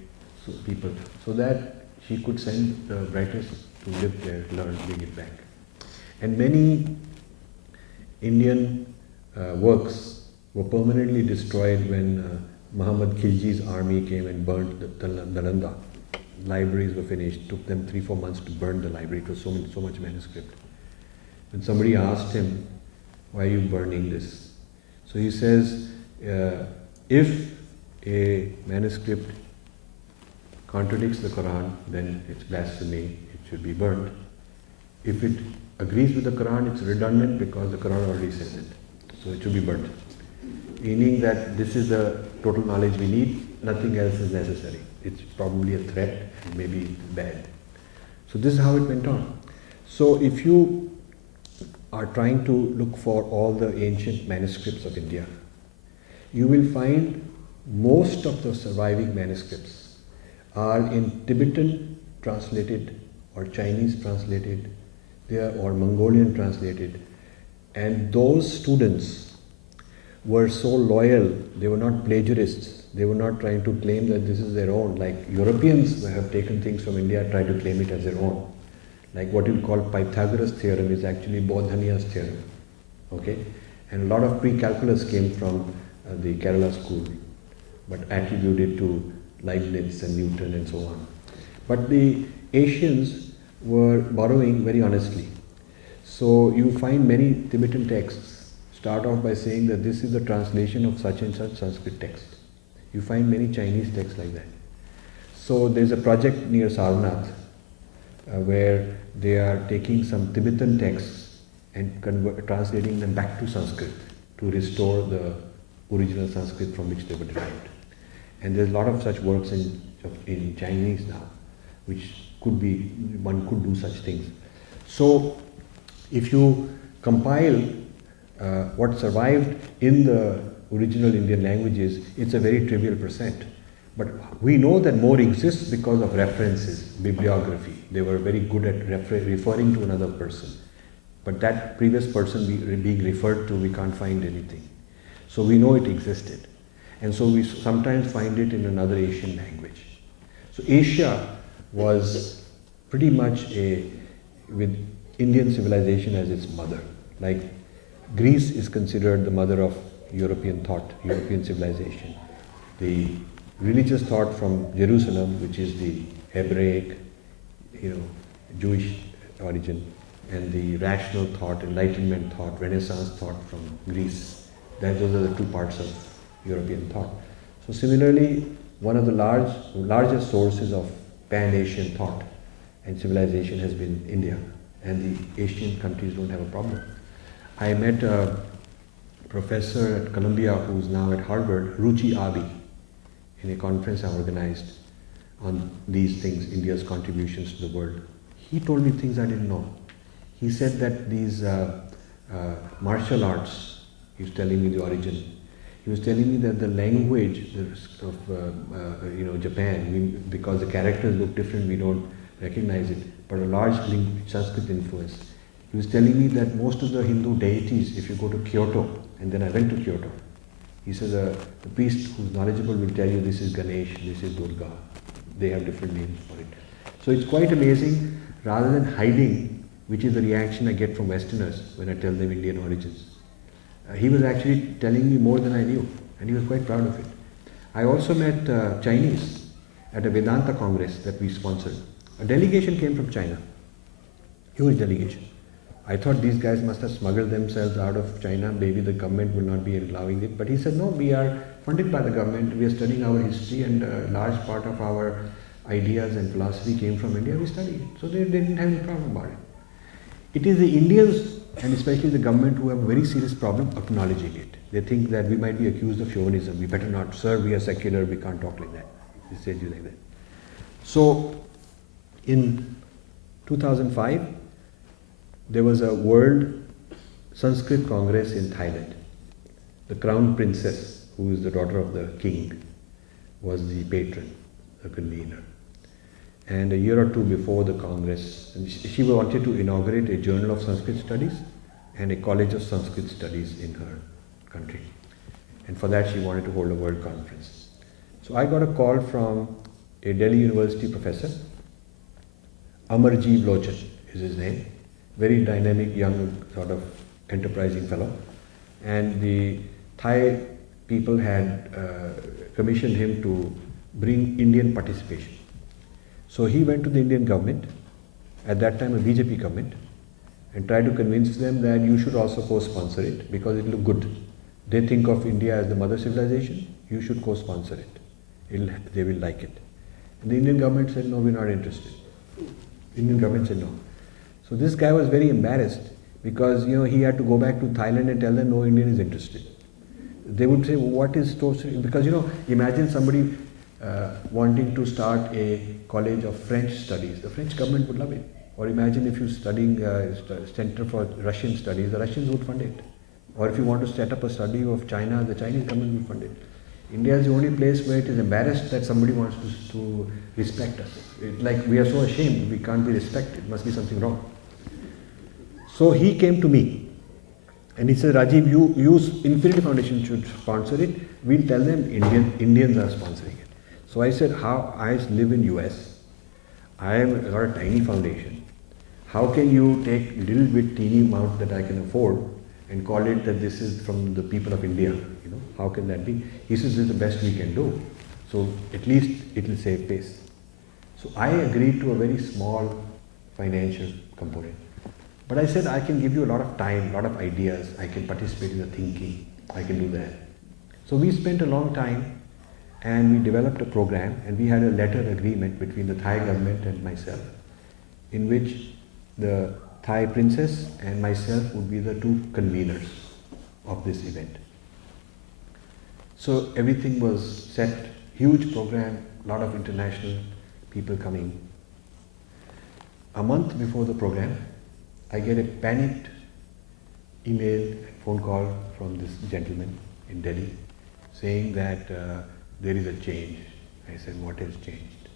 people, so that she could send the brightest to live there, learn, bring it back. And many Indian works were permanently destroyed when Muhammad Khilji's army came and burnt the Nalanda. Libraries were finished. Took them 3-4 months to burn the library. It was so much manuscript. And somebody asked him, why are you burning this? So he says, if a manuscript contradicts the Quran, then it's blasphemy, it should be burnt. If it agrees with the Quran, it's redundant because the Quran already says it. So it should be burnt. Meaning that this is the total knowledge we need, nothing else is necessary. It's probably a threat, and maybe it's bad. So this is how it went on. So if you are trying to look for all the ancient manuscripts of India, you will find most of the surviving manuscripts are in Tibetan translated or Chinese translated, or Mongolian translated, and those students were so loyal, they were not plagiarists, they were not trying to claim that this is their own, like Europeans who have taken things from India try to claim it as their own. Like what you call Pythagoras theorem is actually Bodhania's theorem, okay? And a lot of pre-calculus came from the Kerala school, but attributed to Leibniz and Newton and so on. But the Asians were borrowing very honestly. So you find many Tibetan texts start off by saying that this is the translation of such and such Sanskrit text. You find many Chinese texts like that. So there's a project near Sarnath where they are taking some Tibetan texts and translating them back to Sanskrit to restore the original Sanskrit from which they were derived. And there's a lot of such works in Chinese now, which could be, one could do such things. So if you compile what survived in the original Indian languages, it's a very trivial percent. But we know that more exists because of references, bibliography. They were very good at referring to another person. But that previous person being referred to, we can't find anything. So we know it existed. And so we sometimes find it in another Asian language. So Asia was pretty much with Indian civilization as its mother. Like Greece is considered the mother of European thought, European civilization. The religious thought from Jerusalem, which is the Hebraic, Jewish origin, and the rational thought, Enlightenment thought, Renaissance thought from Greece. Those are the two parts of European thought. So similarly, one of the largest sources of Pan-Asian thought and civilization has been India, and the Asian countries don't have a problem. I met a professor at Columbia who's now at Harvard, Ruchi Abi, in a conference I organized on these things, India's contributions to the world. He told me things I didn't know. He said that these martial arts, he was telling me the origin. He was telling me that the language of Japan, because the characters look different, we don't recognize it, but a large Sanskrit influence. He was telling me that most of the Hindu deities, if you go to Kyoto, and then I went to Kyoto, he says the priest who's knowledgeable will tell you this is Ganesh, this is Durga. They have different names for it. So it's quite amazing, rather than hiding, which is the reaction I get from Westerners when I tell them Indian origins. He was actually telling me more than I knew, and he was quite proud of it. I also met Chinese at a Vedanta Congress that we sponsored. A delegation came from China, huge delegation. I thought these guys must have smuggled themselves out of China, maybe the government will not be allowing it, but he said, no, we are funded by the government, we are studying our history, and a large part of our ideas and philosophy came from India, we studied it. So they didn't have any problem about it. It is the Indians, and especially the government, who have a very serious problem acknowledging it. They think that we might be accused of chauvinism, we better not, sir, we are secular, we can't talk like that. They said you like that. So in 2005, there was a World Sanskrit Congress in Thailand. The Crown Princess, who is the daughter of the king, was the patron, the convener. And a year or two before the Congress, she wanted to inaugurate a Journal of Sanskrit Studies and a College of Sanskrit Studies in her country. And for that she wanted to hold a world conference. So I got a call from a Delhi University professor, Amarjeev Lochan is his name, very dynamic, young, sort of enterprising fellow. And the Thai people had commissioned him to bring Indian participation. So he went to the Indian government, at that time a BJP government, and tried to convince them that you should also co-sponsor it because it looked good. They think of India as the mother civilization, you should co-sponsor it. They will like it. And the Indian government said, no, we're not interested. The Indian government said no. So this guy was very embarrassed because he had to go back to Thailand and tell them no Indian is interested. They would say, what is totally, because imagine somebody wanting to start a college of French studies. The French government would love it. Or imagine if you're studying Center for Russian Studies, the Russians would fund it. Or if you want to set up a study of China, the Chinese government will fund it. India is the only place where it is embarrassed that somebody wants to respect us. Like we are so ashamed, we can't be respected, must be something wrong. So he came to me and he said, Rajiv, you Infinity Foundation should sponsor it. We'll tell them Indians are sponsoring it. So I said, how I live in US, I have got a tiny foundation. How can you take little bit teeny amount that I can afford and call it that this is from the people of India? How can that be? He says, this is the best we can do. So at least it will save face. So I agreed to a very small financial component. But I said, I can give you a lot of time, a lot of ideas. I can participate in the thinking. I can do that. So we spent a long time and we developed a program and we had a letter agreement between the Thai government and myself in which the Thai princess and myself would be the two conveners of this event. So everything was set, huge program, a lot of international people coming. A month before the program, I get a panicked email and phone call from this gentleman in Delhi saying that there is a change. I said, what has changed?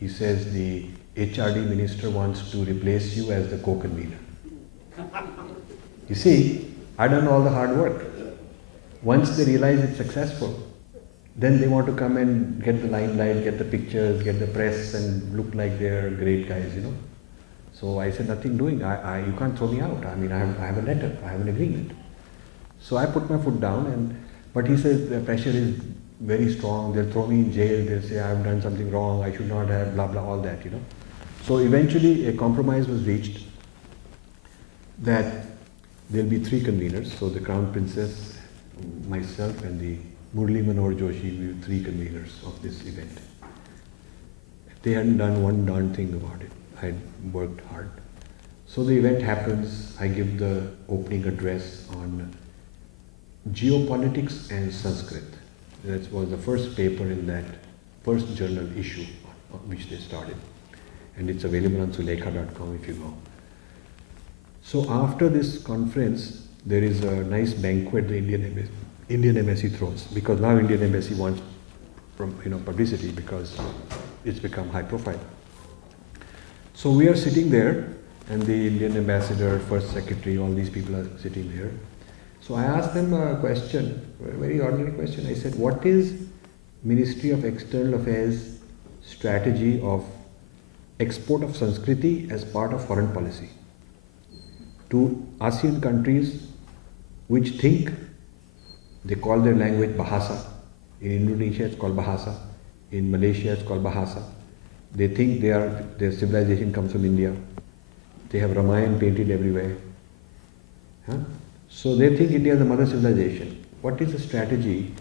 He says the HRD minister wants to replace you as the co-convener. You see, I've done all the hard work. Once they realize it's successful, then they want to come and get the limelight, get the pictures, get the press and look like they're great guys, So I said, nothing doing. You can't throw me out. I mean, I have a letter, I have an agreement. So I put my foot down, but he says the pressure is very strong. They'll throw me in jail. They'll say I've done something wrong. I should not have, blah, blah, all that, So eventually a compromise was reached that there'll be three conveners. So the Crown Princess, myself and the Murli Manohar Joshi, we were three conveners of this event. They hadn't done one darn thing about it. I had worked hard. So the event happens, I give the opening address on geopolitics and Sanskrit. That was the first paper in that first journal issue which they started. And it's available on sulekha.com if you go. So after this conference, there is a nice banquet the Indian Embassy throws, because now Indian Embassy wants publicity because it's become high profile. So we are sitting there and the Indian ambassador, first secretary, all these people are sitting there. So I asked them a question, a very ordinary question. I said, what is Ministry of External Affairs strategy of export of Sanskriti as part of foreign policy to ASEAN countries which think they call their language Bahasa. In Indonesia it's called Bahasa. In Malaysia it's called Bahasa. They think their civilization comes from India. They have Ramayana painted everywhere. So they think India is the mother civilization. What is the strategy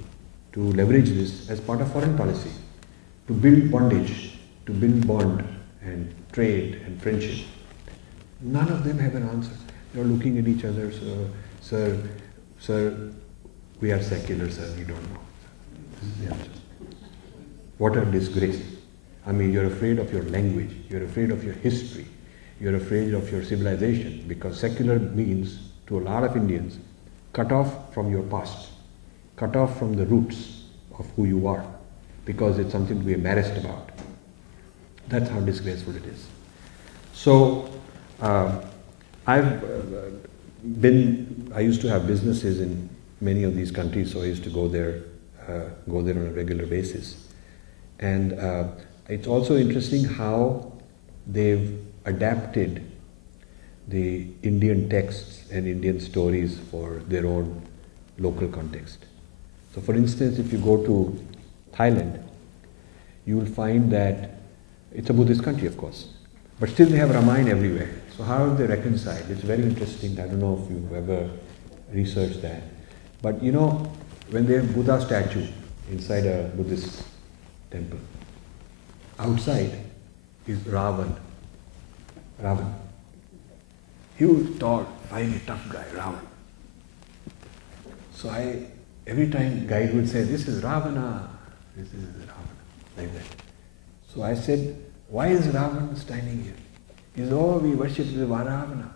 to leverage this as part of foreign policy? To build bondage, to build bond and trade and friendship. None of them have an answer. They are looking at each other, sir, we are secular, sir, we don't know. This is the answer. What a disgrace. I mean, you're afraid of your language, you're afraid of your history, you're afraid of your civilization, because secular means, to a lot of Indians, cut off from your past, cut off from the roots of who you are, because it's something to be embarrassed about. That's how disgraceful it is. So, I used to have businesses in many of these countries, so I used to go there on a regular basis. And it's also interesting how they've adapted the Indian texts and Indian stories for their own local context. So for instance, if you go to Thailand, you will find that it's a Buddhist country, of course, but still they have Ramayana everywhere. So how have they reconciled? It's very interesting. I don't know if you've ever researched that. But when they have Buddha statue inside a Buddhist temple, outside is Ravan. huge, tall, fiery, tough guy, Ravana. So every time guide would say, this is Ravana, this is Ravana, like that. So I said, why is Ravana standing here? He said, oh, we worship the Ravana.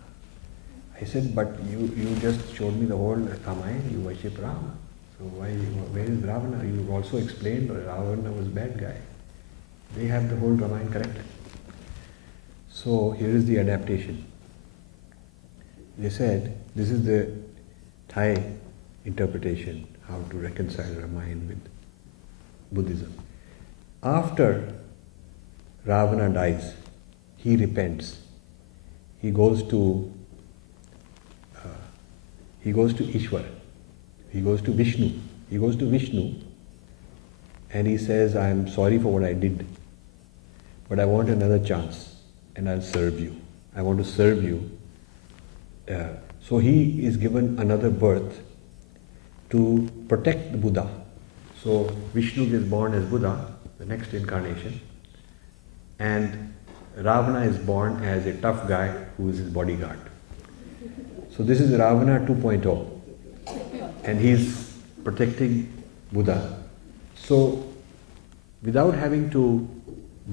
I said, but you just showed me the whole Ramayana, you worship Rama. So where is Ravana? You also explained that Ravana was a bad guy. They have the whole Ramayana corrected. So here is the adaptation. They said, this is the Thai interpretation, how to reconcile Ramayana with Buddhism. After Ravana dies, he repents. He goes to Ishwar. He goes to Vishnu. He goes to Vishnu and he says, I am sorry for what I did, but I want another chance and I'll serve you. I want to serve you. So he is given another birth to protect the Buddha. So Vishnu is born as Buddha, the next incarnation, and Ravana is born as a tough guy who is his bodyguard. So this is Ravana 2.0, and he's protecting Buddha. So without having to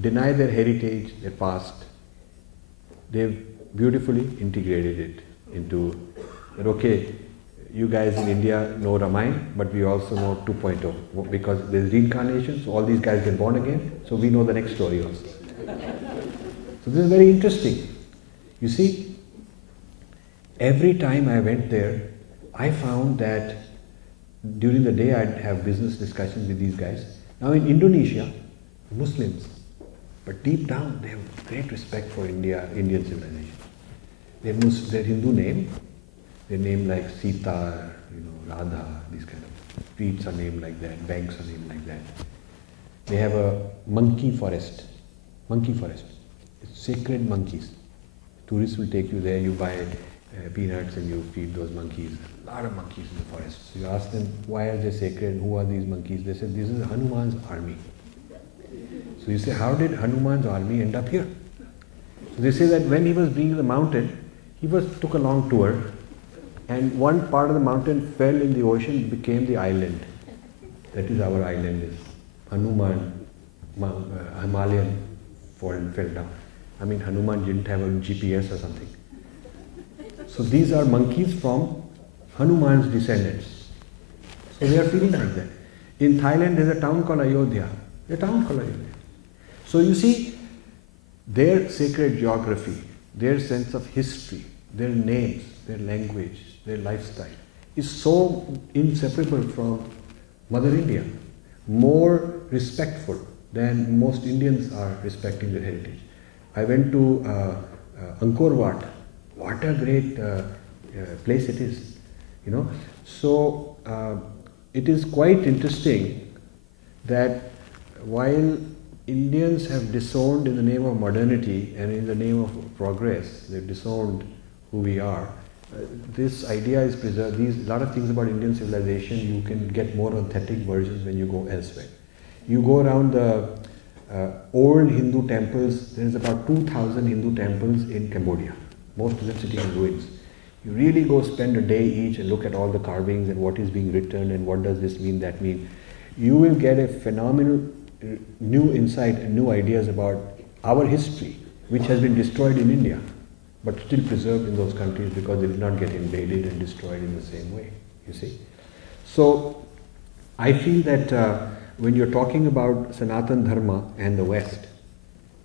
deny their heritage, their past, they've beautifully integrated it into that, okay, you guys in India know Ramayana, but we also know 2.0 because there's reincarnation, so all these guys get born again, so we know the next story also. So this is very interesting. You see, every time I went there, I found that during the day I'd have business discussions with these guys. Now in Indonesia, Muslims, but deep down they have great respect for Indian civilization. They have their Hindu name, their name like Sita, Radha, these kind of streets are named like that, banks are named like that. They have a monkey forest. It's sacred monkeys. Tourists will take you there, you buy peanuts and you feed those monkeys. A lot of monkeys in the forest. So you ask them, why are they sacred? Who are these monkeys? They said, this is Hanuman's army. So you say, how did Hanuman's army end up here? So they say that when he was being in the mountain, he took a long tour, and one part of the mountain fell in the ocean, became the island. That is our island, is Hanuman, Himalayan fell down. I mean, Hanuman didn't have a GPS or something. So these are monkeys from Hanuman's descendants. So they are feeling like that. In Thailand, there's a town called Ayodhya. So you see, their sacred geography, their sense of history, their names, their language, their lifestyle is so inseparable from Mother India, more respectful than most Indians are respecting their heritage. I went to Angkor Wat. What a great place it is, So it is quite interesting that while Indians have disowned in the name of modernity and in the name of progress, they've disowned who we are. This idea is preserved. A lot of things about Indian civilization, you can get more authentic versions when you go elsewhere. You go around the old Hindu temples, there's about 2,000 Hindu temples in Cambodia, most of them sitting in ruins. You really go spend a day each and look at all the carvings and what is being written and what does this mean, that mean. You will get a phenomenal new insight and new ideas about our history, which has been destroyed in India, but still preserved in those countries because they did not get invaded and destroyed in the same way, you see. So I feel that when you're talking about Sanatan Dharma and the West,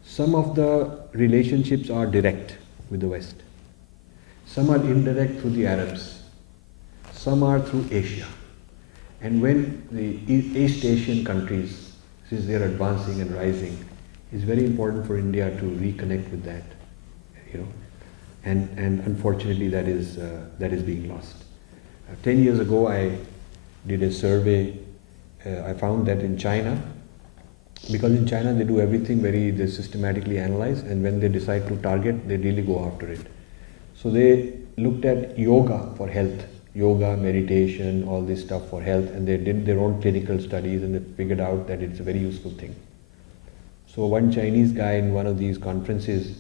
some of the relationships are direct with the West. Some are indirect through the Arabs. Some are through Asia. And when the East Asian countries, since they're advancing and rising, it's very important for India to reconnect with that, And unfortunately, that is being lost. 10 years ago, I did a survey. I found that in China, because in China they do everything they systematically analyze, and when they decide to target, they really go after it. So they looked at yoga for health, yoga, meditation, all this stuff for health, and they did their own clinical studies, and they figured out that it's a very useful thing. So one Chinese guy in one of these conferences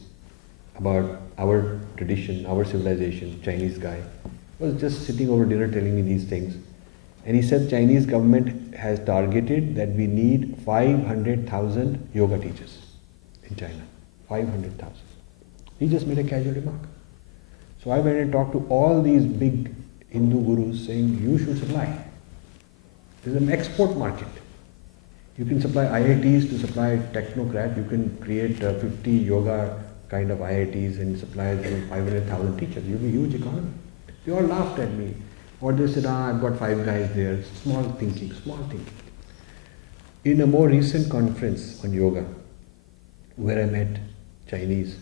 about our tradition, our civilization, Chinese guy, was just sitting over dinner telling me these things. And he said Chinese government has targeted that we need 500,000 yoga teachers in China. 500,000. He just made a casual remark. So I went and talked to all these big Hindu gurus saying, you should supply. There's an export market. You can supply IITs to supply technocrat. You can create 50 yoga kind of IITs and supply 500,000 teachers. You'll be a huge economy. They all laughed at me. Or they said, I've got 5 guys there. Small thinking, small thinking. In a more recent conference on yoga, where I met Chinese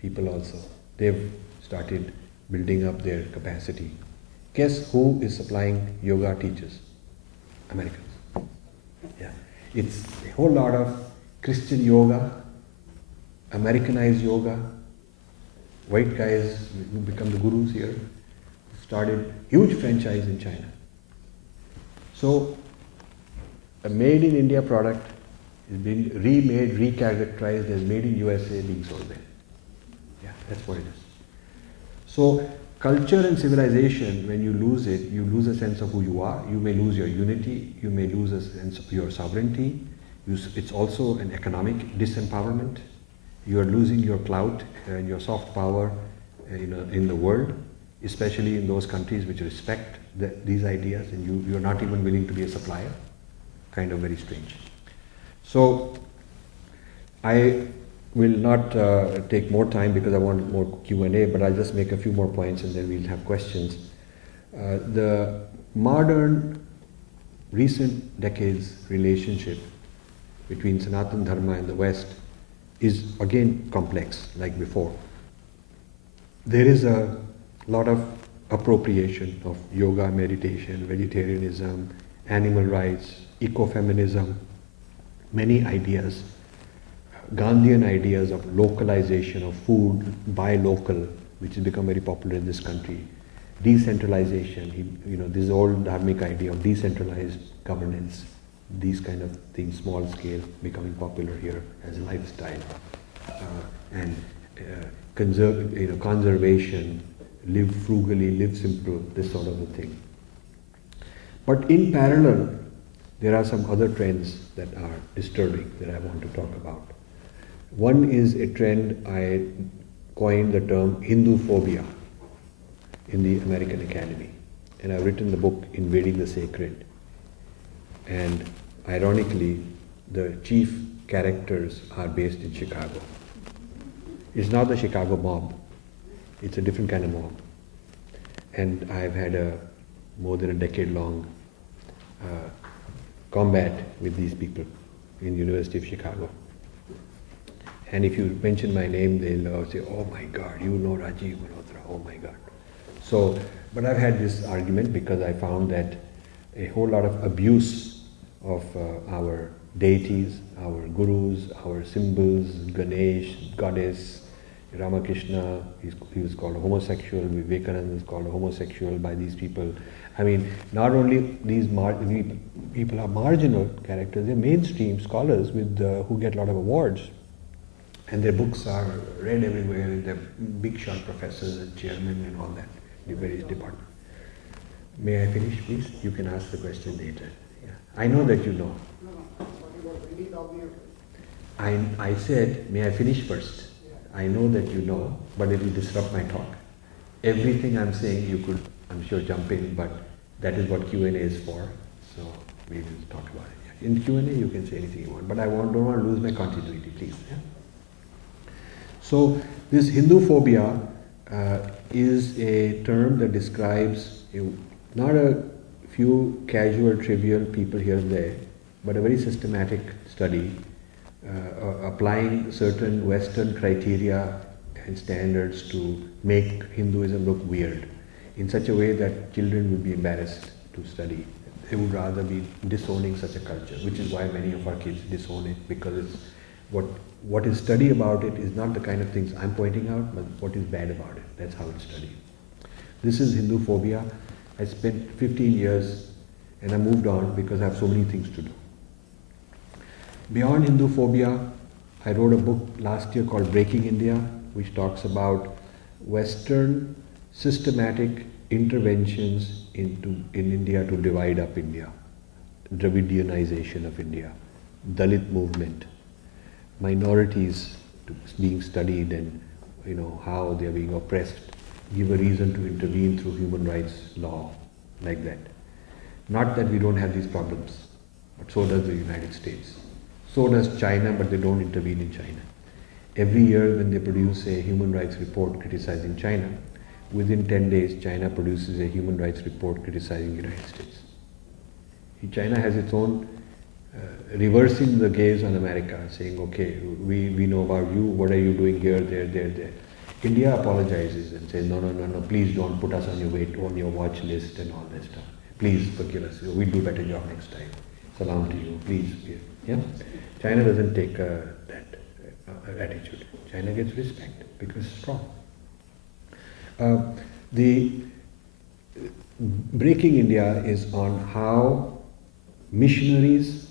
people also, they've started building up their capacity. Guess who is supplying yoga teachers? Americans. Yeah. It's a whole lot of Christian yoga, Americanized yoga, white guys who become the gurus here, started huge franchise in China. So a made in India product is being remade, recharacterized as made in USA being sold there. Yeah, that's what it is. So culture and civilization, when you lose it, you lose a sense of who you are. You may lose your unity, you may lose a sense of your sovereignty. It's also an economic disempowerment. You are losing your clout and your soft power in the world, especially in those countries which respect these ideas, and you're not even willing to be a supplier. Kind of very strange. So I will not take more time because I want more Q&A, but I'll just make a few more points and then we'll have questions. The modern, recent decades relationship between Sanatana Dharma and the West is again complex, like before. There is a lot of appropriation of yoga, meditation, vegetarianism, animal rights, ecofeminism, many ideas, Gandhian ideas of localization of food, buy local, which has become very popular in this country, decentralization, this old dharmic idea of decentralized governance, these kind of things, small scale, becoming popular here as a lifestyle, and conservation, live frugally, live simple, this sort of a thing. But in parallel, there are some other trends that are disturbing that I want to talk about. One is a trend, I coined the term Hindu-phobia in the American Academy. And I've written the book Invading the Sacred. And ironically, the chief characters are based in Chicago. It's not the Chicago mob. It's a different kind of mob. And I've had a more than a decade-long combat with these people in the University of Chicago. And if you mention my name, they'll say, oh my God, you know Rajiv Malhotra, oh my God. So, but I've had this argument because I found that a whole lot of abuse of our deities, our gurus, our symbols, Ganesh, goddess, Ramakrishna, he was called a homosexual, Vivekananda is called a homosexual by these people. I mean, not only these people are marginal characters, they're mainstream scholars with who get a lot of awards. And their books are read everywhere, and they're big shot professors and chairmen and all that in various departments. May I finish, please? You can ask the question later. Yeah. I know that you know. I said, may I finish first? I know that you know, but it will disrupt my talk. Everything I'm saying you could, I'm sure, jump in, but that is what Q&A is for, so we will talk about it. In Q&A you can say anything you want, but I don't want to lose my continuity, please. Yeah? So this Hindu-phobia is a term that describes not a few casual, trivial people here and there, but a very systematic study applying certain Western criteria and standards to make Hinduism look weird in such a way that children would be embarrassed to study. They would rather be disowning such a culture, which is why many of our kids disown it, because it's what is studied about it is not the kind of things I'm pointing out, but what is bad about it. That's how it's studied. This is Hindu-phobia. I spent 15 years and I moved on because I have so many things to do. Beyond Hindu-phobia, I wrote a book last year called Breaking India, which talks about Western systematic interventions in India to divide up India, Dravidianization of India, Dalit movement, minorities being studied and how they are being oppressed, give a reason to intervene through human rights law, like that. Not that we don't have these problems, but so does the United States. So does China, but they don't intervene in China. Every year when they produce a human rights report criticizing China, within 10 days China produces a human rights report criticizing the United States. China has its own reversing the gaze on America, saying, okay, we know about you, what are you doing here, there. India apologizes and says, no, please don't put us on your watch list and all that stuff. Please forgive us, we'll do a better job next time. Salam to you, please. Yeah? China doesn't take that attitude. China gets respect because it's strong. The Breaking India is on how missionaries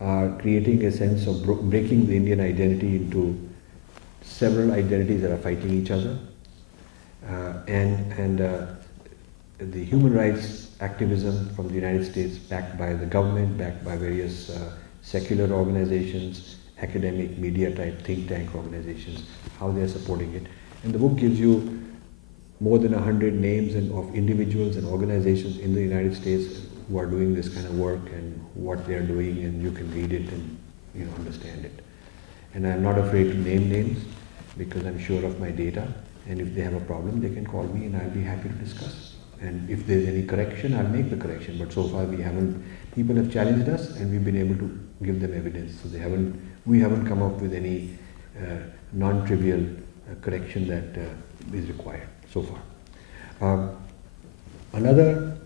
are creating a sense of breaking the Indian identity into several identities that are fighting each other, and the human rights activism from the United States, backed by the government, backed by various secular organizations, academic, media type think tank organizations, how they are supporting it. And the book gives you more than 100 names of individuals and organizations in the United States who are doing this kind of work and what they are doing, and you can read it and understand it. And I'm not afraid to name names because I'm sure of my data, and if they have a problem they can call me and I'll be happy to discuss. And if there's any correction, I'll make the correction. But so far people have challenged us and we've been able to give them evidence. So we haven't come up with any non-trivial correction that is required so far. Another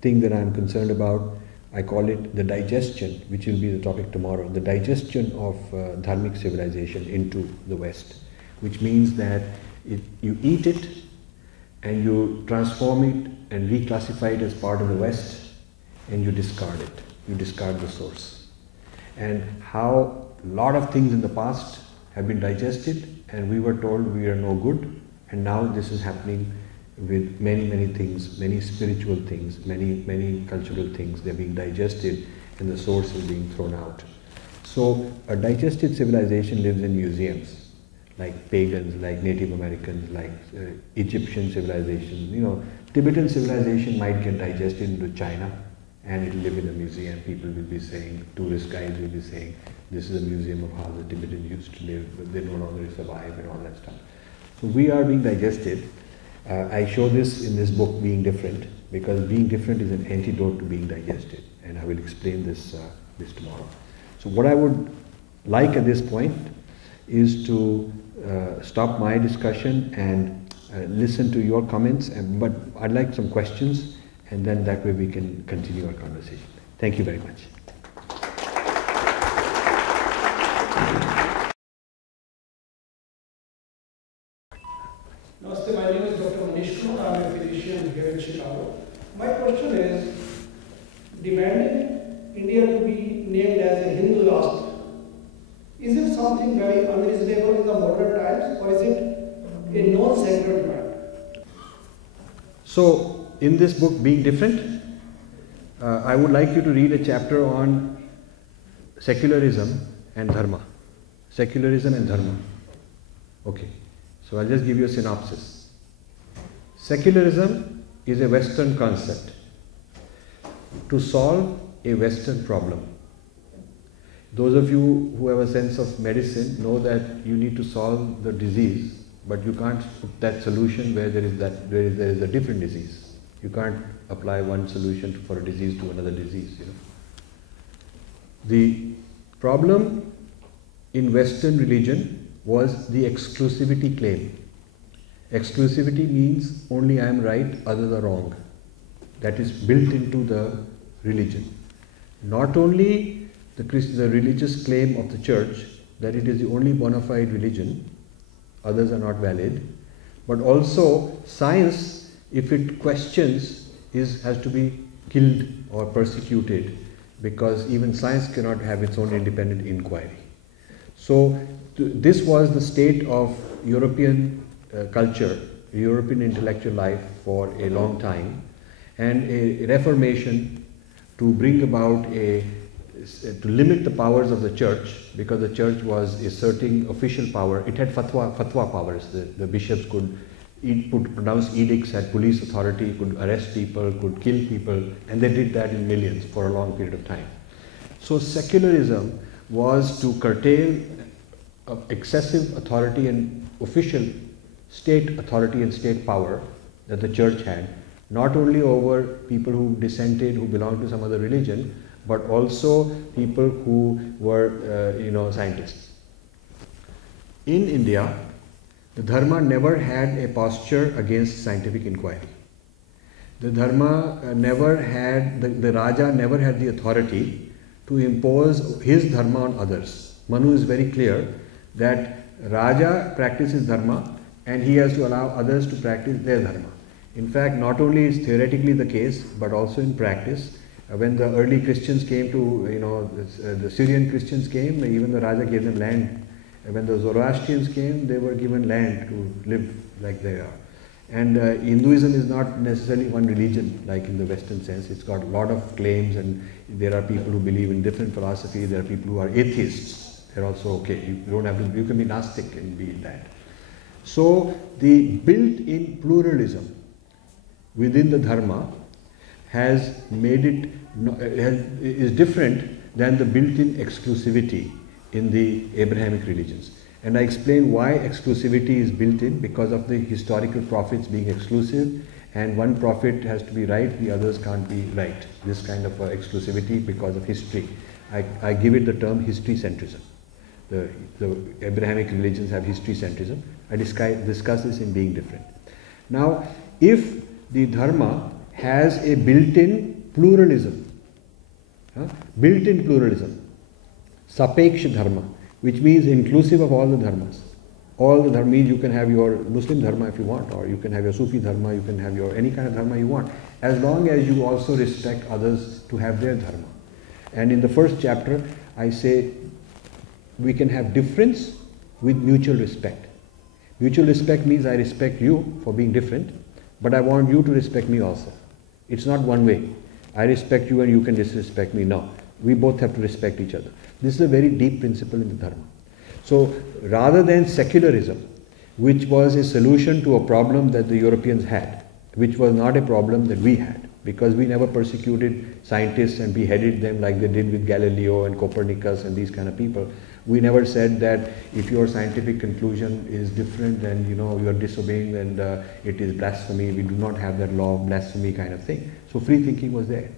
thing that I'm concerned about, I call it the digestion, which will be the topic tomorrow, the digestion of dharmic civilization into the West, which means that you eat it and you transform it and reclassify it as part of the West, and you discard it. You discard the source. And how a lot of things in the past have been digested and we were told we are no good, and now this is happening with many things, many spiritual things, many cultural things. They're being digested and the source is being thrown out. So a digested civilization lives in museums, like pagans, like Native Americans, like Egyptian civilization. Tibetan civilization might get digested into China and it will live in a museum. People will be saying, tourist guides will be saying, this is a museum of how the Tibetans used to live, but they no longer survive and all that stuff. So we are being digested. I show this in this book, Being Different, because being different is an antidote to being digested, and I will explain this tomorrow. So what I would like at this point is to stop my discussion and listen to your comments, but I'd like some questions, and then that way we can continue our conversation. Thank you very much. Namaste, my name is Dr. Manish Kumar. I am a physician here in Chicago. My question is, demanding India to be named as a Hindu Rashtra, is it something very unreasonable in the modern times, or is it a non-secular demand? So, in this book, Being Different, I would like you to read a chapter on secularism and dharma. Secularism and dharma. Okay. So I'll just give you a synopsis. Secularism is a Western concept to solve a Western problem. Those of you who have a sense of medicine know that you need to solve the disease, but you can't put that solution where there is a different disease. You can't apply one solution for a disease to another disease. The problem in Western religion was the exclusivity claim. Exclusivity means only I am right, others are wrong. That is built into the religion. Not only the religious claim of the church that it is the only bona fide religion, others are not valid, but also science, if it questions, has to be killed or persecuted, because even science cannot have its own independent inquiry. So this was the state of European culture, European intellectual life for a long time, and a reformation to bring about to limit the powers of the church, because the church was asserting official power. It had fatwa powers. The bishops could pronounce edicts, had police authority, could arrest people, could kill people, and they did that in millions for a long period of time. So secularism was to curtail excessive authority and official state authority and state power that the church had, not only over people who dissented, who belonged to some other religion, but also people who were, scientists. In India, the Dharma never had a posture against scientific inquiry. The Dharma never had, the Raja never had the authority to impose his Dharma on others. Manu is very clear that Raja practices Dharma and he has to allow others to practice their Dharma. In fact, not only is theoretically the case, but also in practice. When the early Christians came to, the Syrian Christians came, even the Raja gave them land. When the Zoroastrians came, they were given land to live like they are. And Hinduism is not necessarily one religion like in the Western sense. It's got a lot of claims, and there are people who believe in different philosophy. There are people who are atheists. They're also okay. You don't have to. You can be Gnostic and be that. So the built-in pluralism within the Dharma has made it is different than the built-in exclusivity in the Abrahamic religions. And I explain why exclusivity is built in, because of the historical prophets being exclusive, and one prophet has to be right, the others can't be right. This kind of exclusivity because of history. I give it the term history centrism. The Abrahamic religions have history centrism. I discuss this in being different. Now, if the Dharma has a built-in pluralism, Sapeksha Dharma, which means inclusive of all the dharmas. All the dharma means you can have your Muslim dharma if you want, or you can have your Sufi dharma, you can have your any kind of dharma you want, as long as you also respect others to have their dharma. And in the first chapter, I say we can have difference with mutual respect. Mutual respect means I respect you for being different, but I want you to respect me also. It's not one way. I respect you and you can disrespect me. No. We both have to respect each other. This is a very deep principle in the Dharma. So rather than secularism, which was a solution to a problem that the Europeans had, which was not a problem that we had, because we never persecuted scientists and beheaded them like they did with Galileo and Copernicus and these kind of people. We never said that if your scientific conclusion is different, then you are disobeying and it is blasphemy. We do not have that law of blasphemy kind of thing. So free thinking was there.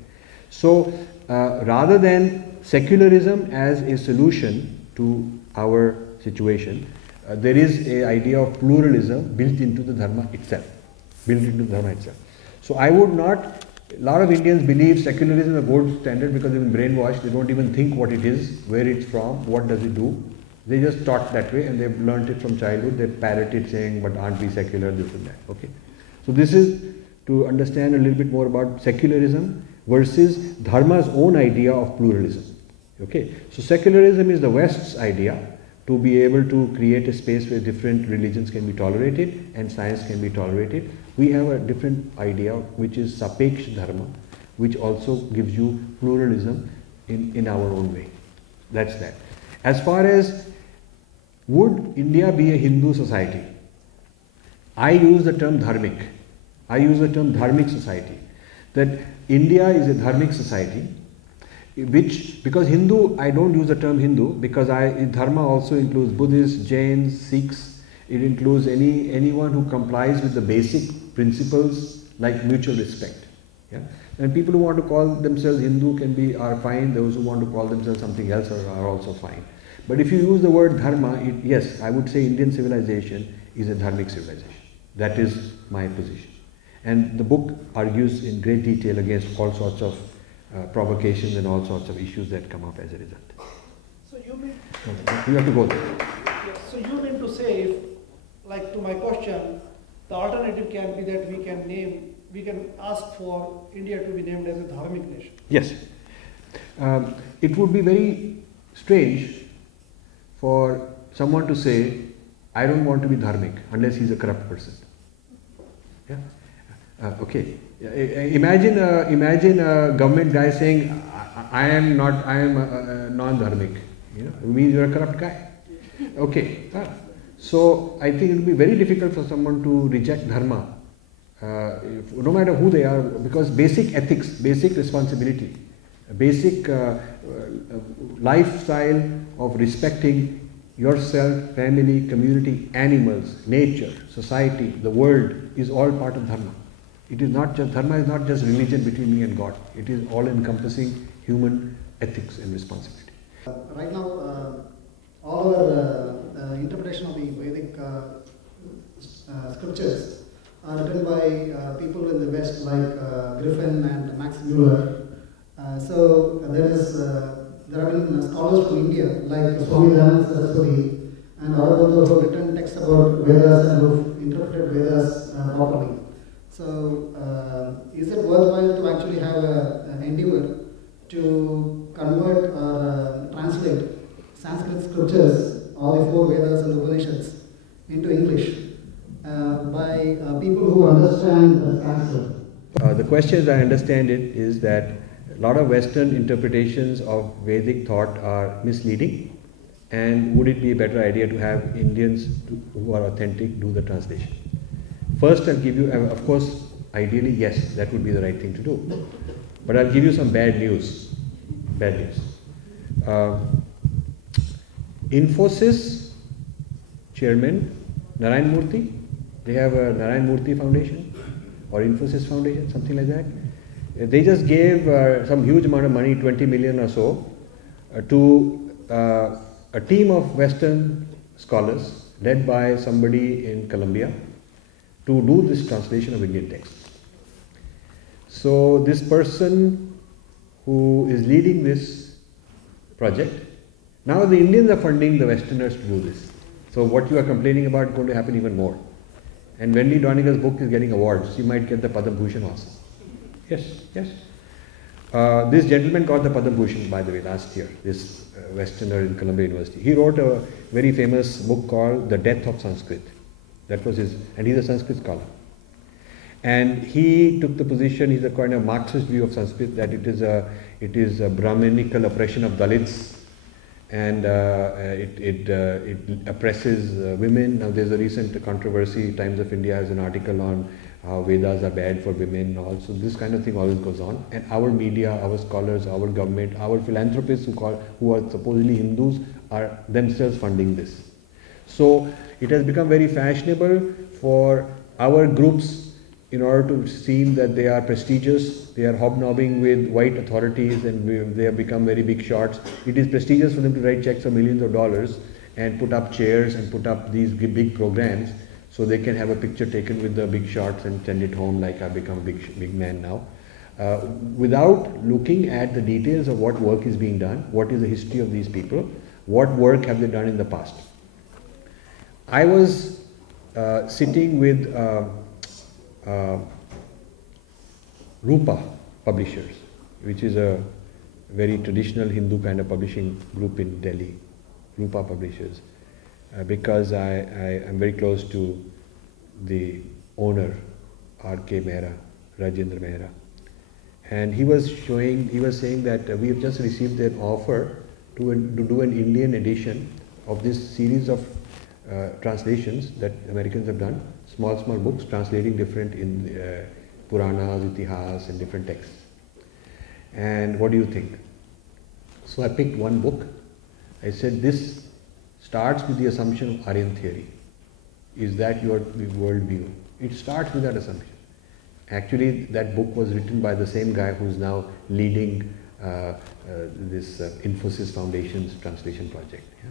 So rather than secularism as a solution to our situation, there is an idea of pluralism built into the Dharma itself. So I would not, a lot of Indians believe secularism is a gold standard because they've been brainwashed. They don't even think what it is, where it's from, what does it do. They just taught that way and they've learnt it from childhood. They parrot it saying, but aren't we secular, this and that. Okay. So this is to understand a little bit more about secularism versus Dharma's own idea of pluralism. Okay. So secularism is the West's idea to be able to create a space where different religions can be tolerated and science can be tolerated. We have a different idea, which is Sapeksha Dharma, which also gives you pluralism in our own way. That's that. As far as would India be a Hindu society, I use the term dharmic. I use the term dharmic society. That India is a dharmic society, which, because Hindu, I don't use the term Hindu, because Dharma also includes Buddhists, Jains, Sikhs. It includes anyone who complies with the basic principles like mutual respect. Yeah? And people who want to call themselves Hindu are fine. Those who want to call themselves something else are also fine. But if you use the word Dharma, yes, I would say Indian civilization is a dharmic civilization. That is my position. And the book argues in great detail against all sorts of provocations and all sorts of issues that come up as a result. So you mean... You have to go there. Yes, so you mean to say, if, like to my question, the alternative can be that we can ask for India to be named as a dharmic nation. Yes. It would be very strange for someone to say I don't want to be dharmic unless he's a corrupt person. Yeah? Okay. Imagine a government guy saying, I am non-dharmic. You know, it means you're a corrupt guy. Okay. So I think it will be very difficult for someone to reject dharma, no matter who they are, because basic ethics, basic responsibility, basic lifestyle of respecting yourself, family, community, animals, nature, society, the world is all part of dharma. It is not just, dharma is not just religion between me and God. It is all encompassing human ethics and responsibility. Right now, all our interpretation of the Vedic scriptures are written by people in the West like Griffin and Max Muller. So there have been scholars from India like Swami Dayananda Saraswati and Aurobindo who have written texts about Vedas and who have interpreted Vedas properly. So is it worthwhile to actually have an endeavor to convert or translate Sanskrit scriptures, all the 4 Vedas and Upanishads, into English by people who understand Sanskrit? The question, as I understand it, is that a lot of Western interpretations of Vedic thought are misleading, and would it be a better idea to have Indians who are authentic do the translation? First, I'll give you, of course, ideally, yes, that would be the right thing to do. But I'll give you some bad news. Bad news. Infosys chairman, Narayan Murthy, they have a Narayan Murthy Foundation or Infosys Foundation, something like that. They just gave some huge amount of money, 20 million or so, to a team of Western scholars led by somebody in Colombia to do this translation of Indian texts. So this person who is leading this project, now the Indians are funding the Westerners to do this. So what you are complaining about is going to happen even more. And Wendy Doniger's book is getting awards. She might get the Padma Bhushan also. Yes, yes. This gentleman got the Padma Bhushan, by the way, last year, this Westerner in Columbia University. He wrote a very famous book called The Death of Sanskrit. That was his, and he's a Sanskrit scholar. And he took the position, he's a kind of Marxist view of Sanskrit, that it is a Brahminical oppression of Dalits, and it oppresses women. Now there's a recent controversy, Times of India has an article on how Vedas are bad for women and all. So this kind of thing always goes on. And our media, our scholars, our government, our philanthropists who are supposedly Hindus are themselves funding this. So it has become very fashionable for our groups, in order to seem that they are prestigious, they are hobnobbing with white authorities, and they have become very big shots. It is prestigious for them to write checks of millions of dollars and put up chairs and put up these big programs so they can have a picture taken with the big shots and send it home like I've become a big man now. Without looking at the details of what work is being done, what is the history of these people, what work have they done in the past. I was sitting with Rupa Publishers, which is a very traditional Hindu kind of publishing group in Delhi, Rupa Publishers, because I am very close to the owner, R.K. Mehra, Rajendra Mehra. And he was saying that we have just received an offer to do an Indian edition of this series of translations that Americans have done, small books translating different in Puranas, Itihas and different texts. And what do you think? So I picked one book. I said, this starts with the assumption of Aryan theory. Is that your worldview? It starts with that assumption. Actually, that book was written by the same guy who's now leading this Infosys Foundation's translation project. Yeah?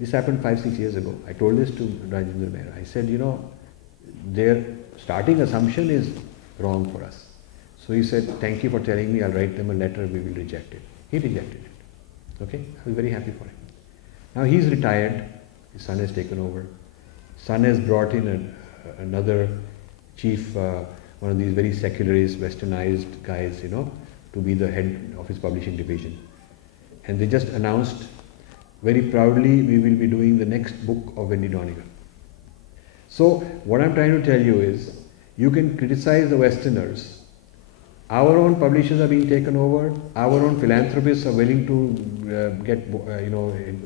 This happened 5-6 years ago. I told this to Rajendra Mehra. I said, you know, their starting assumption is wrong for us. So he said, thank you for telling me, I'll write them a letter, we will reject it. He rejected it. Okay? I was very happy for him. Now he's retired, his son has taken over. Son has brought in another chief, one of these very secularist, westernized guys, you know, to be the head of his publishing division. And they just announced very proudly, we will be doing the next book of Wendy Doniger. So what I'm trying to tell you is, you can criticize the Westerners. Our own publishers are being taken over. Our own philanthropists are willing to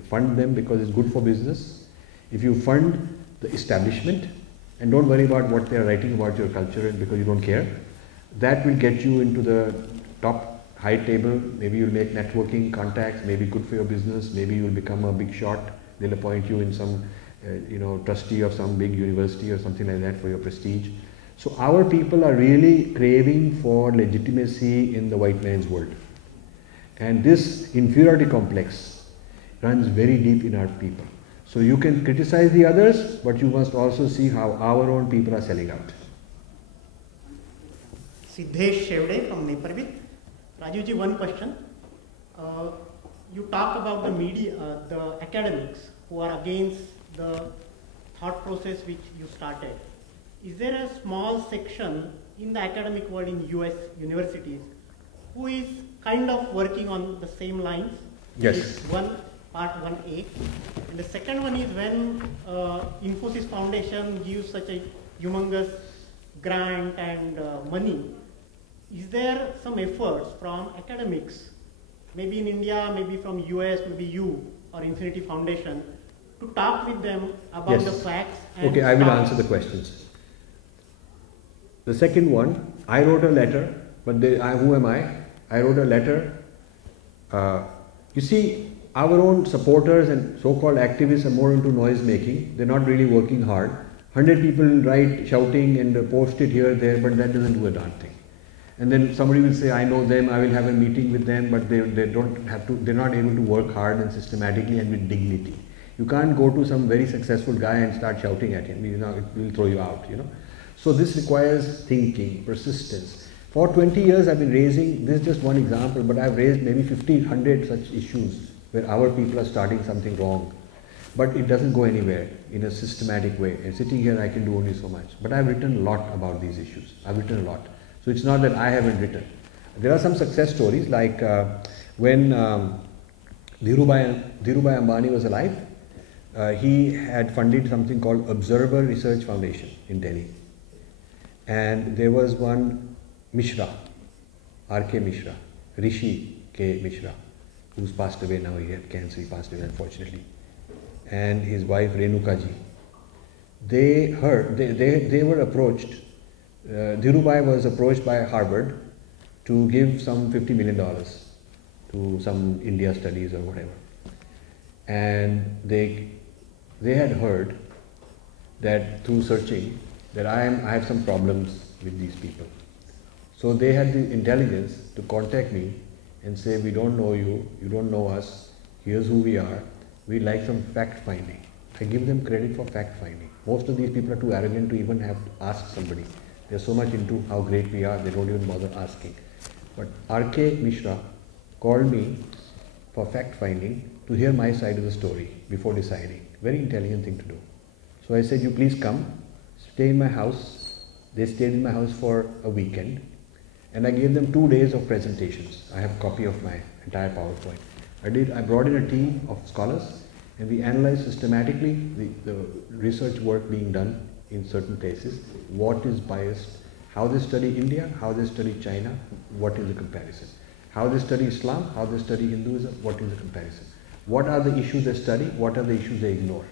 fund them because it's good for business. If you fund the establishment and don't worry about what they are writing about your culture and because you don't care, that will get you into the top high table. Maybe you'll make networking contacts, maybe good for your business, maybe you'll become a big shot. They'll appoint you in some trustee of some big university or something like that for your prestige. So our people are really craving for legitimacy in the white man's world. And this inferiority complex runs very deep in our people. So you can criticize the others, but you must also see how our own people are selling out. Siddhesh Shevde from Neparvit. Rajivji, one question. You talk about the media, the academics who are against the thought process which you started. Is there a small section in the academic world in US universities who is kind of working on the same lines? Yes. It's one part 1A. And the second one is when Infosys Foundation gives such a humongous grant and money, is there some efforts from academics, maybe in India, maybe from US, maybe you or Infinity Foundation, to talk with them about the facts? And okay, I will answer the questions. The second one, I wrote a letter, but who am I? I wrote a letter. You see, our own supporters and so-called activists are more into noise making. They're not really working hard. 100 people write shouting and post it here, there, but that doesn't do a darn thing. And then somebody will say, I know them, I will have a meeting with them, but they're not able to work hard and systematically and with dignity. You can't go to some very successful guy and start shouting at him. It will throw you out, So this requires thinking, persistence. For 20 years I've been raising, this is just one example, but I've raised maybe 50, 100 such issues where our people are starting something wrong. But it doesn't go anywhere in a systematic way. And sitting here I can do only so much. But I've written a lot about these issues. I've written a lot. So it's not that I haven't written. There are some success stories like when Dhirubhai Ambani was alive, he had funded something called Observer Research Foundation in Delhi. And there was one Mishra, R.K. Mishra, Rishi K. Mishra, who's passed away now. He had cancer, he passed away unfortunately. And his wife Renuka ji. They were approached, Dhirubhai was approached by Harvard to give some $50 million to some India studies or whatever. And they had heard that through searching that I have some problems with these people. So they had the intelligence to contact me and say, we don't know you, you don't know us, here's who we are, we'd like some fact finding. I give them credit for fact finding. Most of these people are too arrogant to even have to ask somebody. They're so much into how great we are, they don't even bother asking. But R.K. Mishra called me for fact finding to hear my side of the story before deciding. Very intelligent thing to do. So I said, you please come, stay in my house. They stayed in my house for a weekend. And I gave them 2 days of presentations. I have a copy of my entire PowerPoint. I brought in a team of scholars and we analyzed systematically the research work being done in certain places, what is biased, how they study India, how they study China, what is the comparison, how they study Islam, how they study Hinduism, what is the comparison, what are the issues they study, what are the issues they ignore.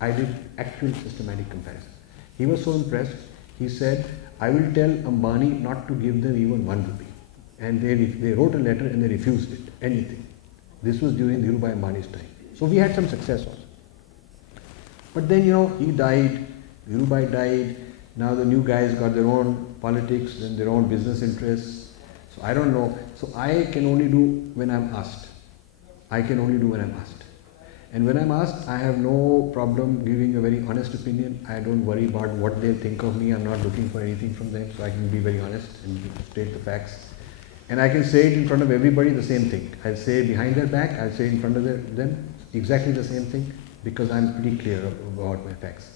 I did actual systematic comparison. He was so impressed, he said, I will tell Ambani not to give them even 1 rupee. And they wrote a letter and they refused it, anything. This was during Dhirubhai Ambani's time. So we had some success also. But then, he died, Dhirubhai died, now the new guys got their own politics and their own business interests. So I don't know. So I can only do when I'm asked. I can only do when I'm asked. And when I'm asked, I have no problem giving a very honest opinion. I don't worry about what they'll think of me. I'm not looking for anything from them. So I can be very honest and state the facts. And I can say it in front of everybody the same thing. I'll say it behind their back. I'll say it in front of them exactly the same thing because I'm pretty clear about my facts.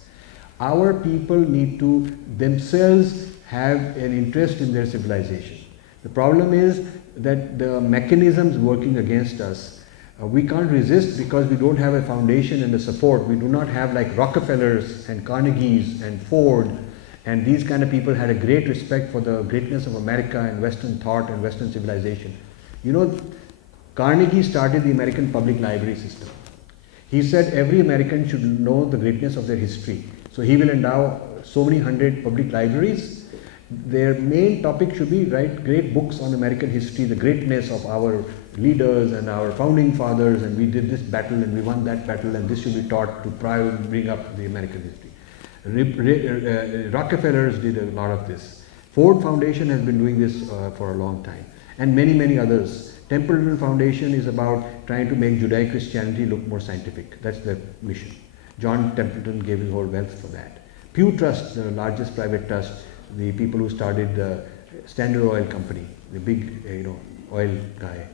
Our people need to themselves have an interest in their civilization. The problem is that the mechanisms working against us We can't resist because we don't have a foundation and a support. We do not have like Rockefellers and Carnegies and Ford, and these kind of people had a great respect for the greatness of America and Western thought and Western civilization. You know, Carnegie started the American public library system. He said every American should know the greatness of their history. So he will endow so many hundred public libraries. Their main topic should be write great books on American history, the greatness of our leaders and our founding fathers, and we did this battle and we won that battle, and this should be taught to bring up the American history. Rockefellers did a lot of this. Ford Foundation has been doing this for a long time, and many, many others. Templeton Foundation is about trying to make Judeo-Christianity look more scientific. That's their mission. John Templeton gave his whole wealth for that. Pew Trust, the largest private trust, the people who started the Standard Oil Company, the big oil guy.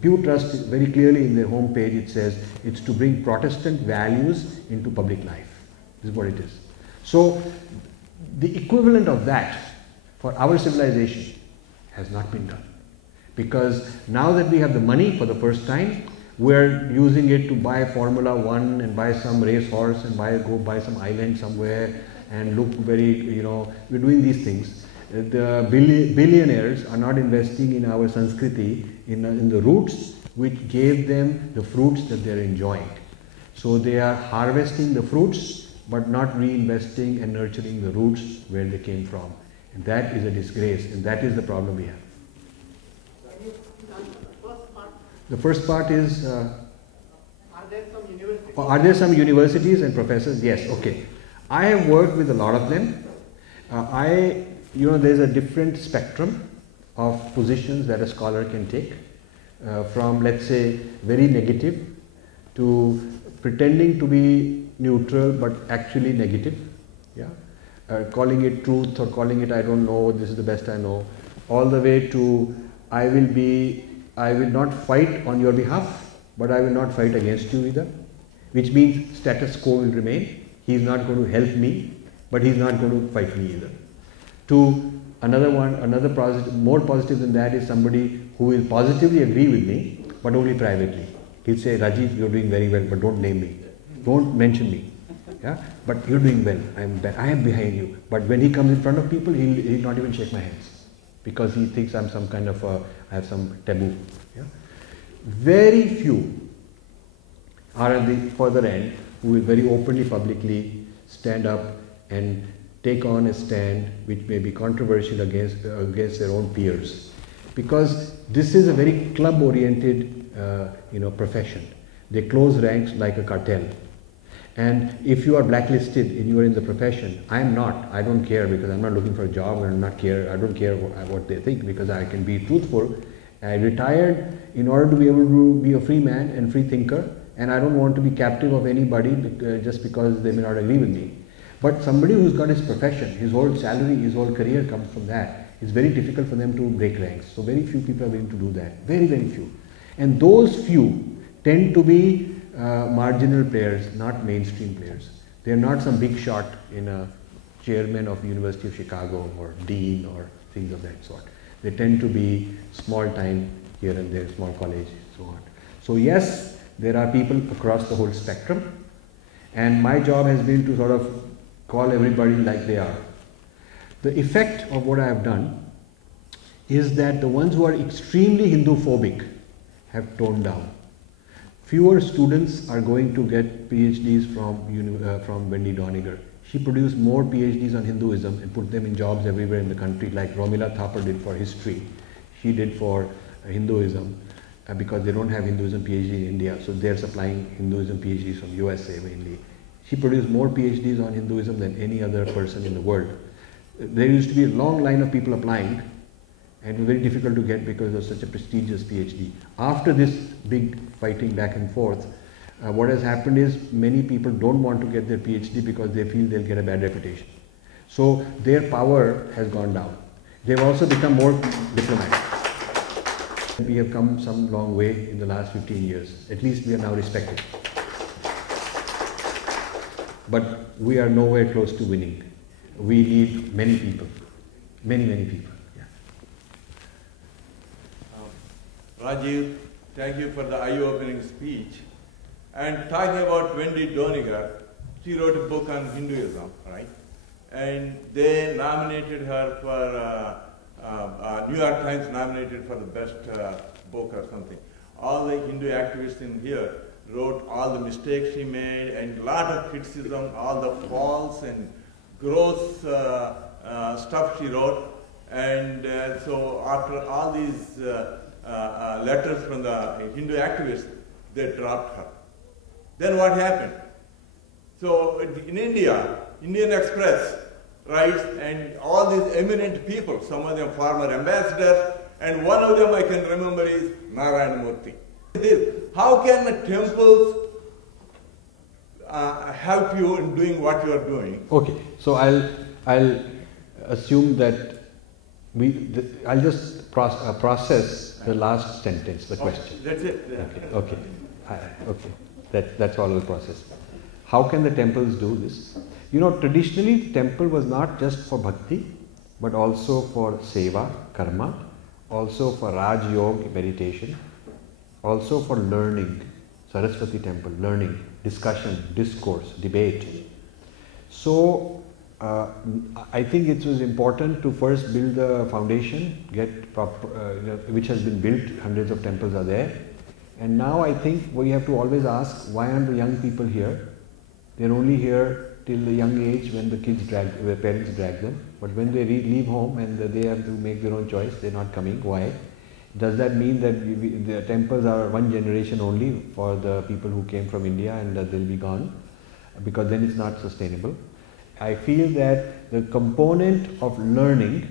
Pew Trust, very clearly in their homepage, it says it's to bring Protestant values into public life. This is what it is. So the equivalent of that for our civilization has not been done. Because now that we have the money for the first time, we're using it to buy Formula One and buy some racehorse and go buy some island somewhere and look very, we're doing these things. The billionaires are not investing in our Sanskriti, in the roots which gave them the fruits that they're enjoying. So they are harvesting the fruits but not reinvesting and nurturing the roots where they came from. And that is a disgrace, and that is the problem we have. The first part is, are there some universities and professors? Yes, okay. I have worked with a lot of them. There's a different spectrum of positions that a scholar can take, from, let's say, very negative to pretending to be neutral but actually negative, calling it truth or calling it I don't know, this is the best I know, all the way to I will not fight on your behalf, but I will not fight against you either, which means status quo will remain. He is not going to help me, but he is not going to fight me either. To another more positive than that is somebody who will positively agree with me, but only privately. He'll say, Rajiv, you're doing very well, but don't name me. Don't mention me. Yeah? But you're doing well. I am behind you. But when he comes in front of people, he'll not even shake my hands, because he thinks I'm some kind of I have some taboo. Yeah? Very few are at the further end who will very openly, publicly stand up and take on a stand which may be controversial against their own peers, because this is a very club-oriented profession. They close ranks like a cartel. And if you are blacklisted and you are in the profession, I am not. I don't care, because I'm not looking for a job, and I don't care what they think, because I can be truthful. I retired in order to be able to be a free man and free thinker, and I don't want to be captive of anybody just because they may not agree with me. But somebody who's got his profession, his whole salary, his whole career comes from that, it's very difficult for them to break ranks. So very few people are willing to do that. Very, very few. And those few tend to be marginal players, not mainstream players. They are not some big shot in a chairman of University of Chicago or dean or things of that sort. They tend to be small time here and there, small college, so on. So yes, there are people across the whole spectrum, and my job has been to sort of call everybody like they are. The effect of what I have done is that the ones who are extremely Hindu-phobic have toned down. Fewer students are going to get PhDs from Wendy Doniger. She produced more PhDs on Hinduism and put them in jobs everywhere in the country, like Romila Thapar did for history. She did for Hinduism, because they don't have Hinduism PhD in India, so they're supplying Hinduism PhDs from USA mainly. She produced more PhDs on Hinduism than any other person in the world. There used to be a long line of people applying, and it was very difficult to get because of such a prestigious PhD. After this big fighting back and forth, what has happened is many people don't want to get their PhD because they feel they'll get a bad reputation. So their power has gone down. They've also become more diplomatic. We have come some long way in the last 15 years. At least we are now respected. But we are nowhere close to winning. We need many people. Many, many people. Yeah. Rajiv, Thank you for the eye-opening speech. And talking about Wendy Doniger, she wrote a book on Hinduism, right? And they nominated her for, New York Times nominated for the best book or something. All the Hindu activists in here wrote all the mistakes she made and a lot of criticism, all the false and gross stuff she wrote. And so after all these letters from the Hindu activists, they dropped her. Then what happened? So in India, Indian Express writes, and all these eminent people, some of them former ambassadors, and one of them I can remember is Narayana Murthy. How can the temples help you in doing what you are doing? Okay, so I'll assume that I'll just process the last sentence, the question. That's it. Yeah. Okay. That's all I'll process. How can the temples do this? You know, traditionally the temple was not just for bhakti, but also for seva, karma, also for Raj Yoga, meditation, also for learning, Saraswati temple, learning, discussion, discourse, debate. So I think it was important to first build the foundation, get proper, which has been built, hundreds of temples are there. And now I think we have to always ask, why aren't the young people here? They're only here till the young age when the parents drag them. But when they leave home and they have to make their own choice, they're not coming. Why? Does that mean that the temples are one generation only for the people who came from India and they'll be gone? Because then it's not sustainable. I feel that the component of learning,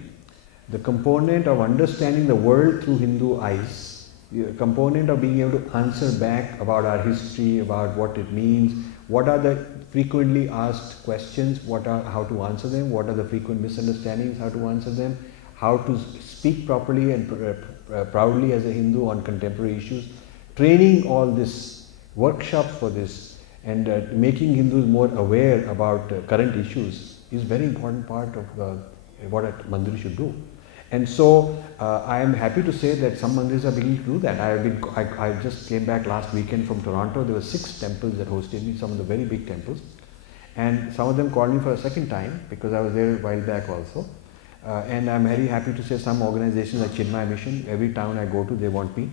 the component of understanding the world through Hindu eyes, the component of being able to answer back about our history, about what it means, what are the frequently asked questions, how to answer them, what are the frequent misunderstandings, how to answer them, how to speak properly and proudly as a Hindu on contemporary issues, training all this, workshops for this, and making Hindus more aware about current issues is very important part of what a mandir should do. And so I am happy to say that some mandirs are beginning to do that. I just came back last weekend from Toronto. There were 6 temples that hosted me, some of the very big temples. And some of them called me for a second time because I was there a while back also. And I'm very happy to say some organizations like Chinmaya Mission, every town I go to, they want me.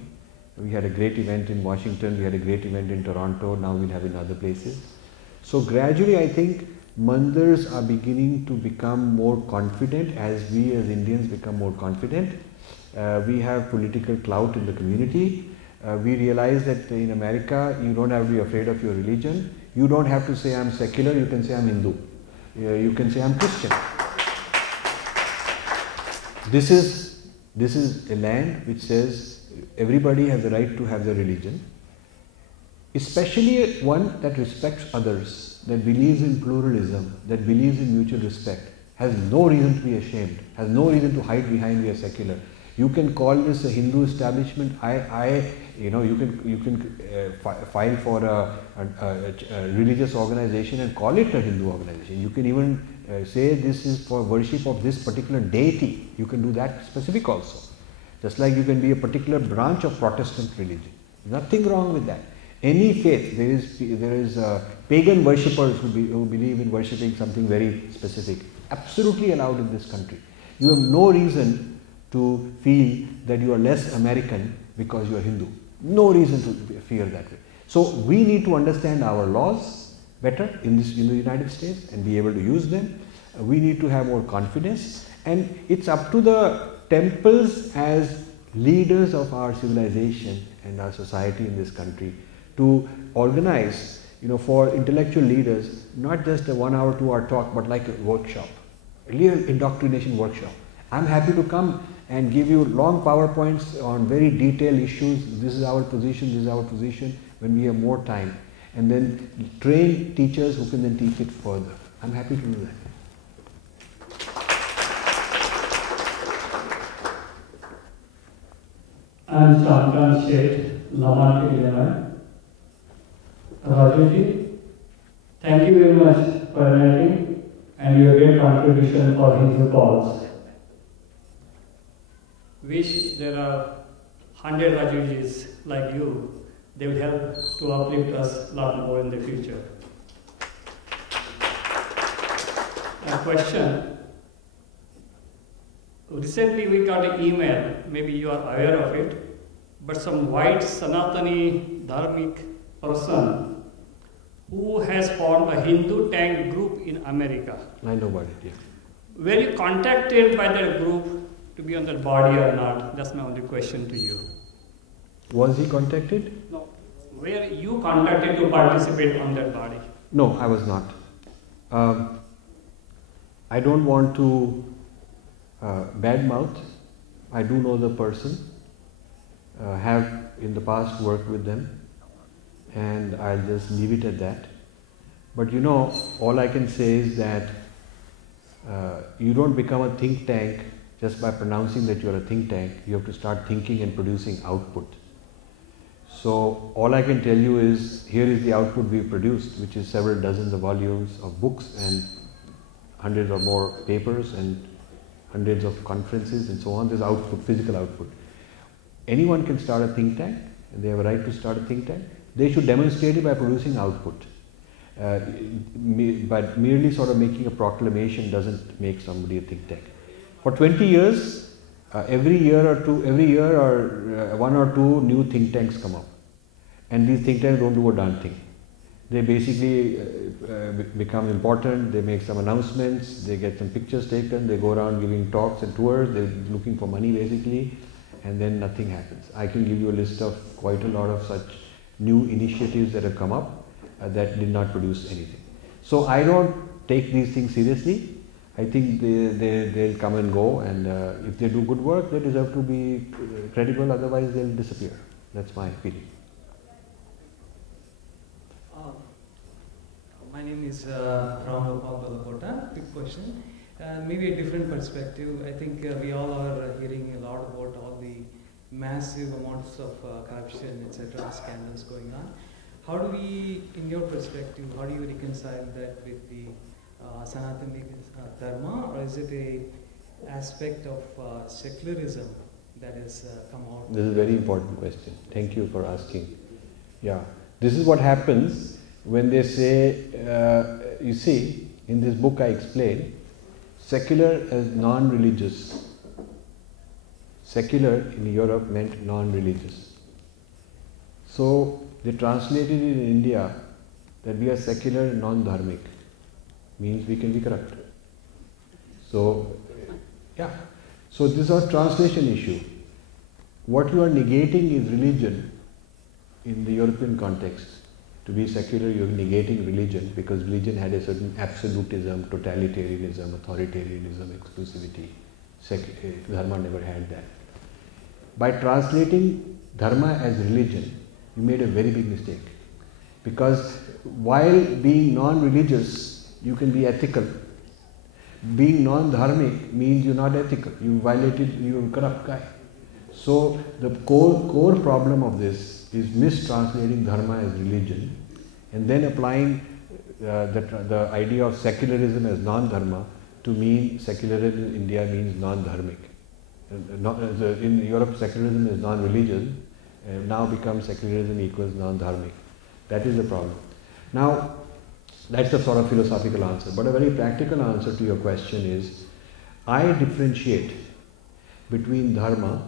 We had a great event in Washington, we had a great event in Toronto, now we'll have in other places. So gradually I think mandirs are beginning to become more confident as we as Indians become more confident. We have political clout in the community. We realize that in America you don't have to be afraid of your religion. You don't have to say I'm secular, you can say I'm Hindu. You can say I'm Christian. This is a land which says everybody has the right to have their religion, especially one that respects others, that believes in pluralism, that believes in mutual respect, has no reason to be ashamed, has no reason to hide behind we are secular. You can call this a Hindu establishment. You can file for a religious organization and call it a Hindu organization. You can even say this is for worship of this particular deity. You can do that specific also. Just like you can be a particular branch of Protestant religion. Nothing wrong with that. Any faith, there is pagan worshippers who believe in worshipping something very specific. Absolutely allowed in this country. You have no reason to feel that you are less American because you are Hindu. No reason to fear that way. So we need to understand our laws better in the United States and be able to use them. We need to have more confidence, and it's up to the temples as leaders of our civilization and our society in this country to organize, for intellectual leaders, not just a 1 hour, 2 hour talk, but like a workshop, a real indoctrination workshop. I'm happy to come and give you long PowerPoints on very detailed issues. This is our position, when we have more time. And then train teachers who can then teach it further. I'm happy to do that. I'm Shankan Shet, Lama ke Illinois. Rajiv, thank you very much for writing and your great contribution for Hindu cause. Wish there are 100 Rajivjis like you, they will help to uplift us a lot more in the future. A question. Recently we got an email, maybe you are aware of it, but some white Sanatani Dharmic person who has formed a Hindu tank group in America. I know about it, yeah. Were you contacted by that group to be on that body or not? That's my only question to you. Was he contacted? No. Were you contacted to participate on that body? No, I was not. I don't want to badmouth. I do know the person, have in the past worked with them, and I'll just leave it at that. But you know, all I can say is that you don't become a think tank just by pronouncing that you're a think tank. You have to start thinking and producing output. So all I can tell you is, here is the output we've produced, which is several dozens of volumes of books and hundreds or more papers and hundreds of conferences and so on. There's output, physical output. Anyone can start a think tank, and they have a right to start a think tank. They should demonstrate it by producing output. But merely sort of making a proclamation doesn't make somebody a think tank. For 20 years, every year or one or two new think tanks come up. And these think tanks don't do a darn thing. They basically become important, they make some announcements, they get some pictures taken, they go around giving talks and tours, they're looking for money basically, and then nothing happens. I can give you a list of quite a lot of such new initiatives that have come up that did not produce anything. So I don't take these things seriously. I think they'll come and go, and if they do good work, they deserve to be credible, otherwise they'll disappear. That's my feeling. My name is Malhotra. Quick question. Maybe a different perspective. I think we all are hearing a lot about all the massive amounts of corruption, etc., scandals going on. How do we, in your perspective, how do you reconcile that with the Sanatani Dharma, or is it a aspect of secularism that has come out? This is a very important question. Thank you for asking. Yeah, this is what happens when they say, you see, in this book I explain, secular as non-religious. Secular in Europe meant non-religious. So they translated it in India that we are secular and non-dharmic. Means we can be corrupt. So, yeah. So this is a translation issue. What you are negating is religion in the European context. To be secular, you are negating religion, because religion had a certain absolutism, totalitarianism, authoritarianism, exclusivity. Dharma never had that. By translating dharma as religion, you made a very big mistake. Because while being non-religious, you can be ethical. Being non-dharmic means you're not ethical. You violated, you're a corrupt guy. So the core problem of this is mistranslating dharma as religion, and then applying the idea of secularism as non-dharma to mean secularism in India means non-dharmic. In Europe, secularism is non-religious, now becomes secularism equals non-dharmic. That is the problem. Now, that's a sort of philosophical answer, but a very practical answer to your question is, I differentiate between dharma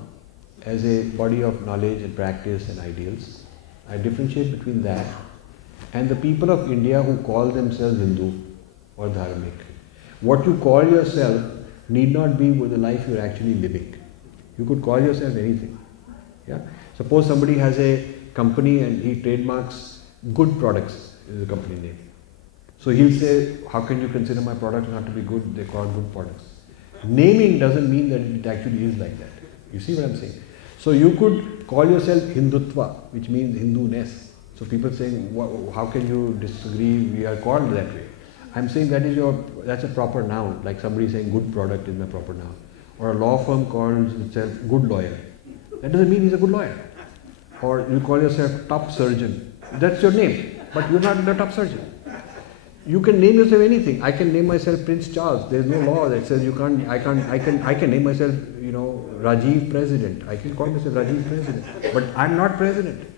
as a body of knowledge and practice and ideals. I differentiate between that and the people of India who call themselves Hindu or Dharmic. What you call yourself need not be with the life you're actually living. You could call yourself anything. Yeah? Suppose somebody has a company and he trademarks good products is the company name. So he'll say, how can you consider my products not to be good? They call good products. Naming doesn't mean that it actually is like that. You see what I'm saying? So you could call yourself Hindutva, which means Hindu-ness. So people saying, how can you disagree? We are called that way. I'm saying that's a proper noun, like somebody saying good product is my proper noun. Or a law firm calls itself good lawyer. That doesn't mean he's a good lawyer. Or you call yourself top surgeon. That's your name, but you're not the top surgeon. You can name yourself anything. I can name myself Prince Charles. There's no law that says you can't. I can name myself, Rajiv President. I can call myself Rajiv President, but I'm not President.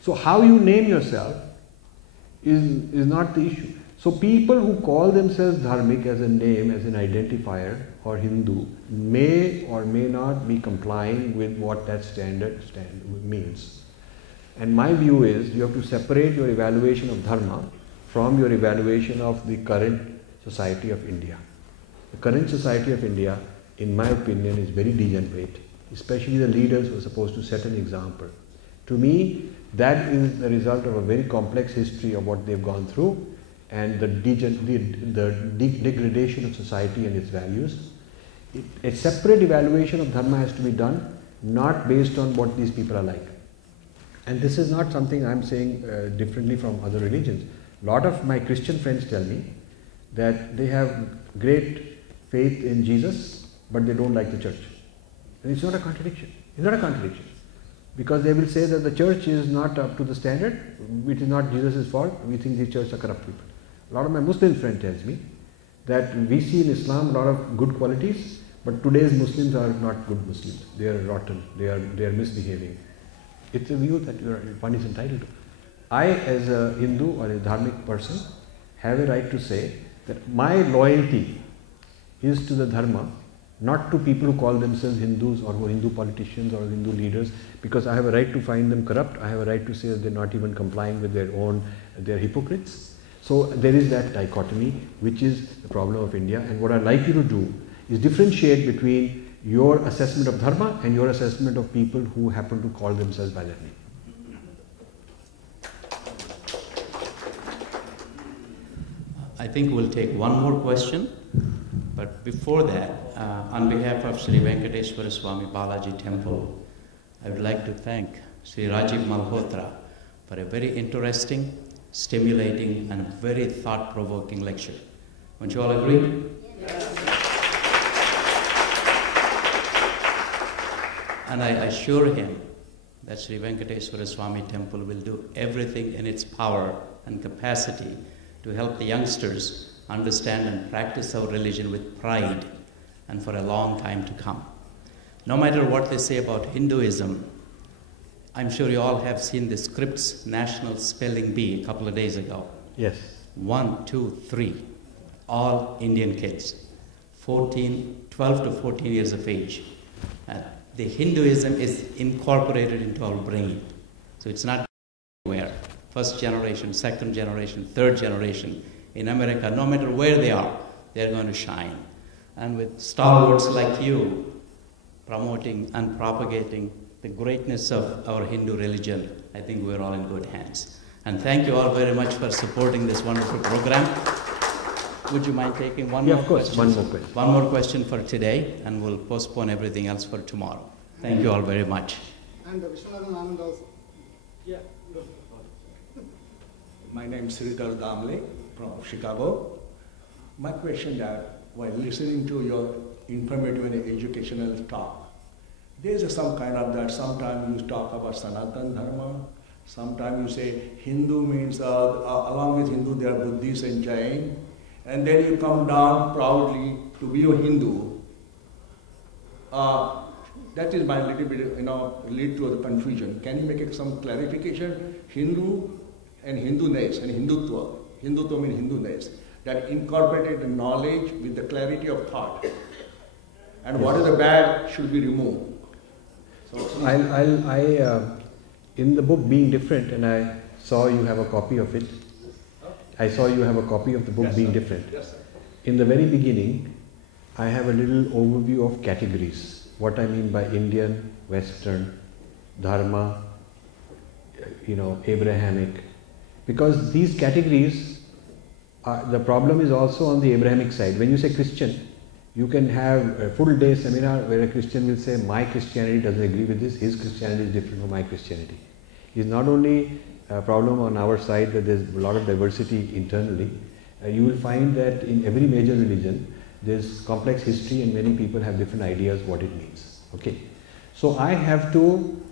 So how you name yourself is not the issue. So people who call themselves dharmic as a name, as an identifier, or Hindu, may or may not be complying with what that standard means. And my view is you have to separate your evaluation of dharma from your evaluation of the current society of India. The current society of India, in my opinion, is very degenerate, especially the leaders who are supposed to set an example. To me, that is the result of a very complex history of what they've gone through and the degradation of society and its values. A separate evaluation of dharma has to be done, not based on what these people are like. And this is not something I'm saying differently from other religions. A lot of my Christian friends tell me that they have great faith in Jesus, but they don't like the church. And it's not a contradiction. It's not a contradiction. Because they will say that the church is not up to the standard, it is not Jesus' fault, we think the church are corrupt people. A lot of my Muslim friend tells me that we see in Islam a lot of good qualities, but today's Muslims are not good Muslims. They are rotten, they are misbehaving. It's a view that one is entitled to. I, as a Hindu or a dharmic person, have a right to say that my loyalty is to the dharma, not to people who call themselves Hindus or who are Hindu politicians or Hindu leaders, because I have a right to find them corrupt. I have a right to say that they're not even complying with they're hypocrites. So there is that dichotomy, which is the problem of India. And what I'd like you to do is differentiate between your assessment of dharma and your assessment of people who happen to call themselves by that name. I think we'll take one more question, but before that, on behalf of Sri Venkateswara Swami Balaji Temple, I would like to thank Sri Rajiv Malhotra for a very interesting, stimulating, and very thought-provoking lecture. Won't you all agree? Yes. And I assure him that Sri Venkateswara Swami Temple will do everything in its power and capacity to help the youngsters understand and practice our religion with pride and for a long time to come. No matter what they say about Hinduism, I'm sure you all have seen the Scripps National Spelling Bee a couple of days ago. Yes. 1, 2, 3, all Indian kids, 12 to 14 years of age. The Hinduism is incorporated into our brain. So it's not anywhere. First generation, second generation, third generation. In America, no matter where they are, they're going to shine. And with stalwarts like you promoting and propagating the greatness of our Hindu religion, I think we're all in good hands. And thank you all very much for supporting this wonderful program. Would you mind taking one more question? One more question. One more question for today, and we'll postpone everything else for tomorrow. Thank you all very much. And Vishwanathan Anand also. Yeah. My name is Sridhar Damle from Chicago. My question that while listening to your informative and educational talk, there's some kind of that, sometimes you talk about Sanatan Dharma, sometimes you say Hindu means, along with Hindu there are Buddhists and Jain, and then you come down proudly to be a Hindu. That is my little bit, lead to the confusion. Can you make some clarification? Hindu and Hinduness and Hindutva. Hindutva means Hinduness. That incorporated the knowledge with the clarity of thought. And what is the bad should be removed. So in the book Being Different, and I saw you have a copy of it. I saw you have a copy of the book Being Different. Yes, sir. In the very beginning, I have a little overview of categories. What I mean by Indian, Western, Dharma, Abrahamic. Because these categories, the problem is also on the Abrahamic side. When you say Christian, you can have a full day seminar where a Christian will say, my Christianity doesn't agree with this, his Christianity is different from my Christianity. It's not only a problem on our side that there's a lot of diversity internally. You will find that in every major religion, there's complex history and many people have different ideas what it means. Okay. So I have two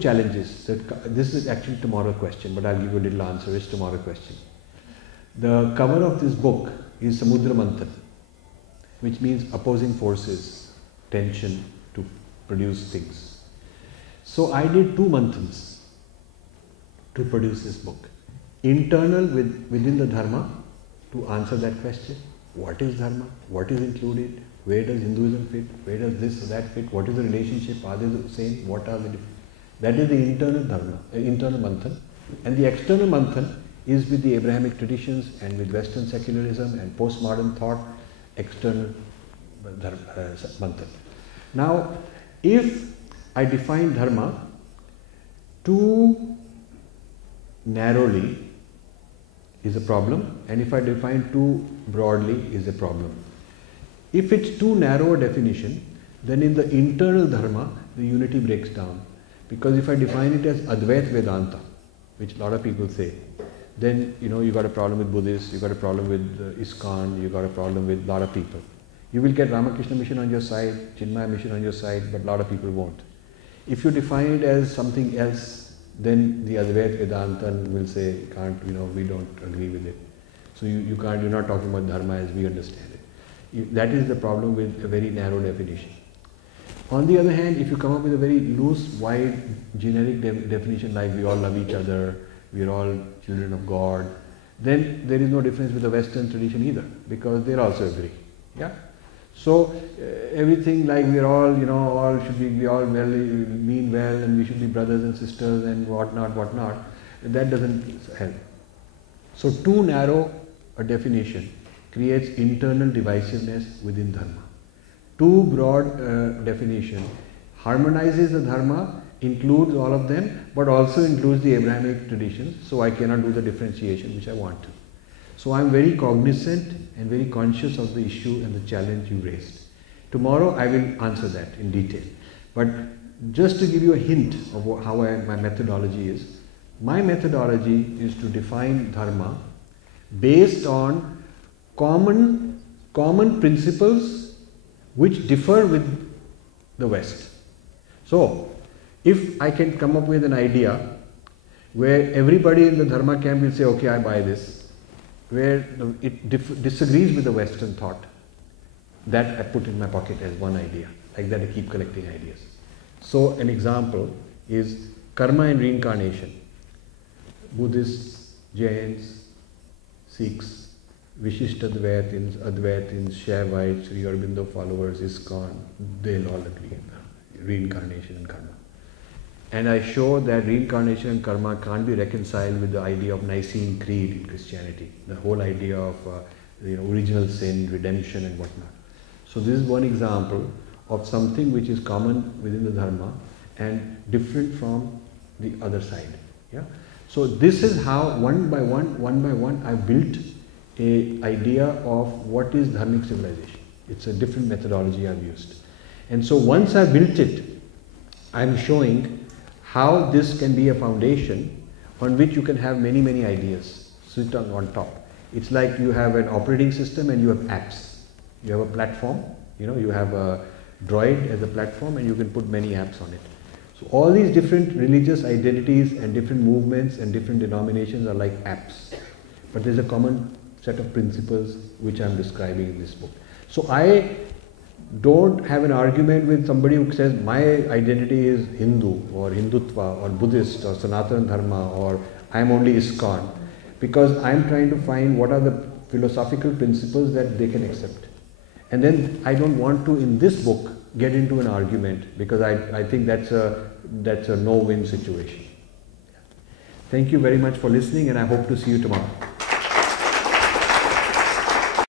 challenges. This is actually tomorrow's question, but I'll give you a little answer. It's tomorrow's question. The cover of this book is Samudra Manthan, which means opposing forces, tension to produce things. So I did 2 manthans to produce this book. Internal within the Dharma, to answer that question. What is Dharma? What is included? Where does Hinduism fit? Where does this or that fit? What is the relationship? Are they the same? What are the different? That is the internal Dharma, internal Manthan. And the external Manthan is with the Abrahamic traditions and with Western secularism and postmodern thought, external Manthan. Now, if I define Dharma too narrowly is a problem, and if I define too broadly is a problem. If it's too narrow a definition, then in the internal Dharma, the unity breaks down. Because if I define it as Advaita Vedanta, which a lot of people say, then you got a problem with Buddhists, you got a problem with ISKCON, you got a problem with a lot of people. You will get Ramakrishna mission on your side, Chinmaya mission on your side, but a lot of people won't. If you define it as something else, then the Advaita Vedanta will say, we don't agree with it. So you can't, you're not talking about Dharma as we understand it. That is the problem with a very narrow definition. On the other hand, if you come up with a very loose, wide, generic definition like we all love each other, we are all children of God, then there is no difference with the Western tradition either, because they also agree. Yeah. So everything like we are all, all should be, we all mean well, and we should be brothers and sisters and whatnot. That doesn't help. So too narrow a definition creates internal divisiveness within Dharma. Too broad definition harmonizes the Dharma, includes all of them, but also includes the Abrahamic traditions, so I cannot do the differentiation which I want to. So I am very cognizant and very conscious of the issue and the challenge you raised. Tomorrow I will answer that in detail. But just to give you a hint of how my methodology is, my methodology is to define Dharma based on common principles which differ with the West. So, if I can come up with an idea where everybody in the Dharma camp will say, okay, I buy this, where it disagrees with the Western thought, that I put in my pocket as one idea. Like that I keep collecting ideas. So an example is karma and reincarnation. Buddhists, Jains, Sikhs, Vishishtadvaitins, Advaitins, Shaivites, Sri Aurobindo followers, ISKCON, they'll all agree in reincarnation and karma. And I show that reincarnation and karma can't be reconciled with the idea of Nicene Creed in Christianity, the whole idea of original sin, redemption and whatnot. So this is one example of something which is common within the Dharma and different from the other side. Yeah? So this is how one by one I built an idea of what is Dharmic civilization. It's a different methodology I've used. And so once I built it, I'm showing how this can be a foundation on which you can have many ideas sit on top. It's like you have an operating system and you have apps. You have a platform, you have a Droid as a platform and you can put many apps on it. So all these different religious identities and different movements and different denominations are like apps. But there's a common set of principles which I'm describing in this book. So I don't have an argument with somebody who says my identity is Hindu or Hindutva or Buddhist or Sanatana Dharma or I'm only ISKCON, because I'm trying to find what are the philosophical principles that they can accept. And then I don't want to in this book get into an argument, because I think that's a no-win situation. Thank you very much for listening, and I hope to see you tomorrow.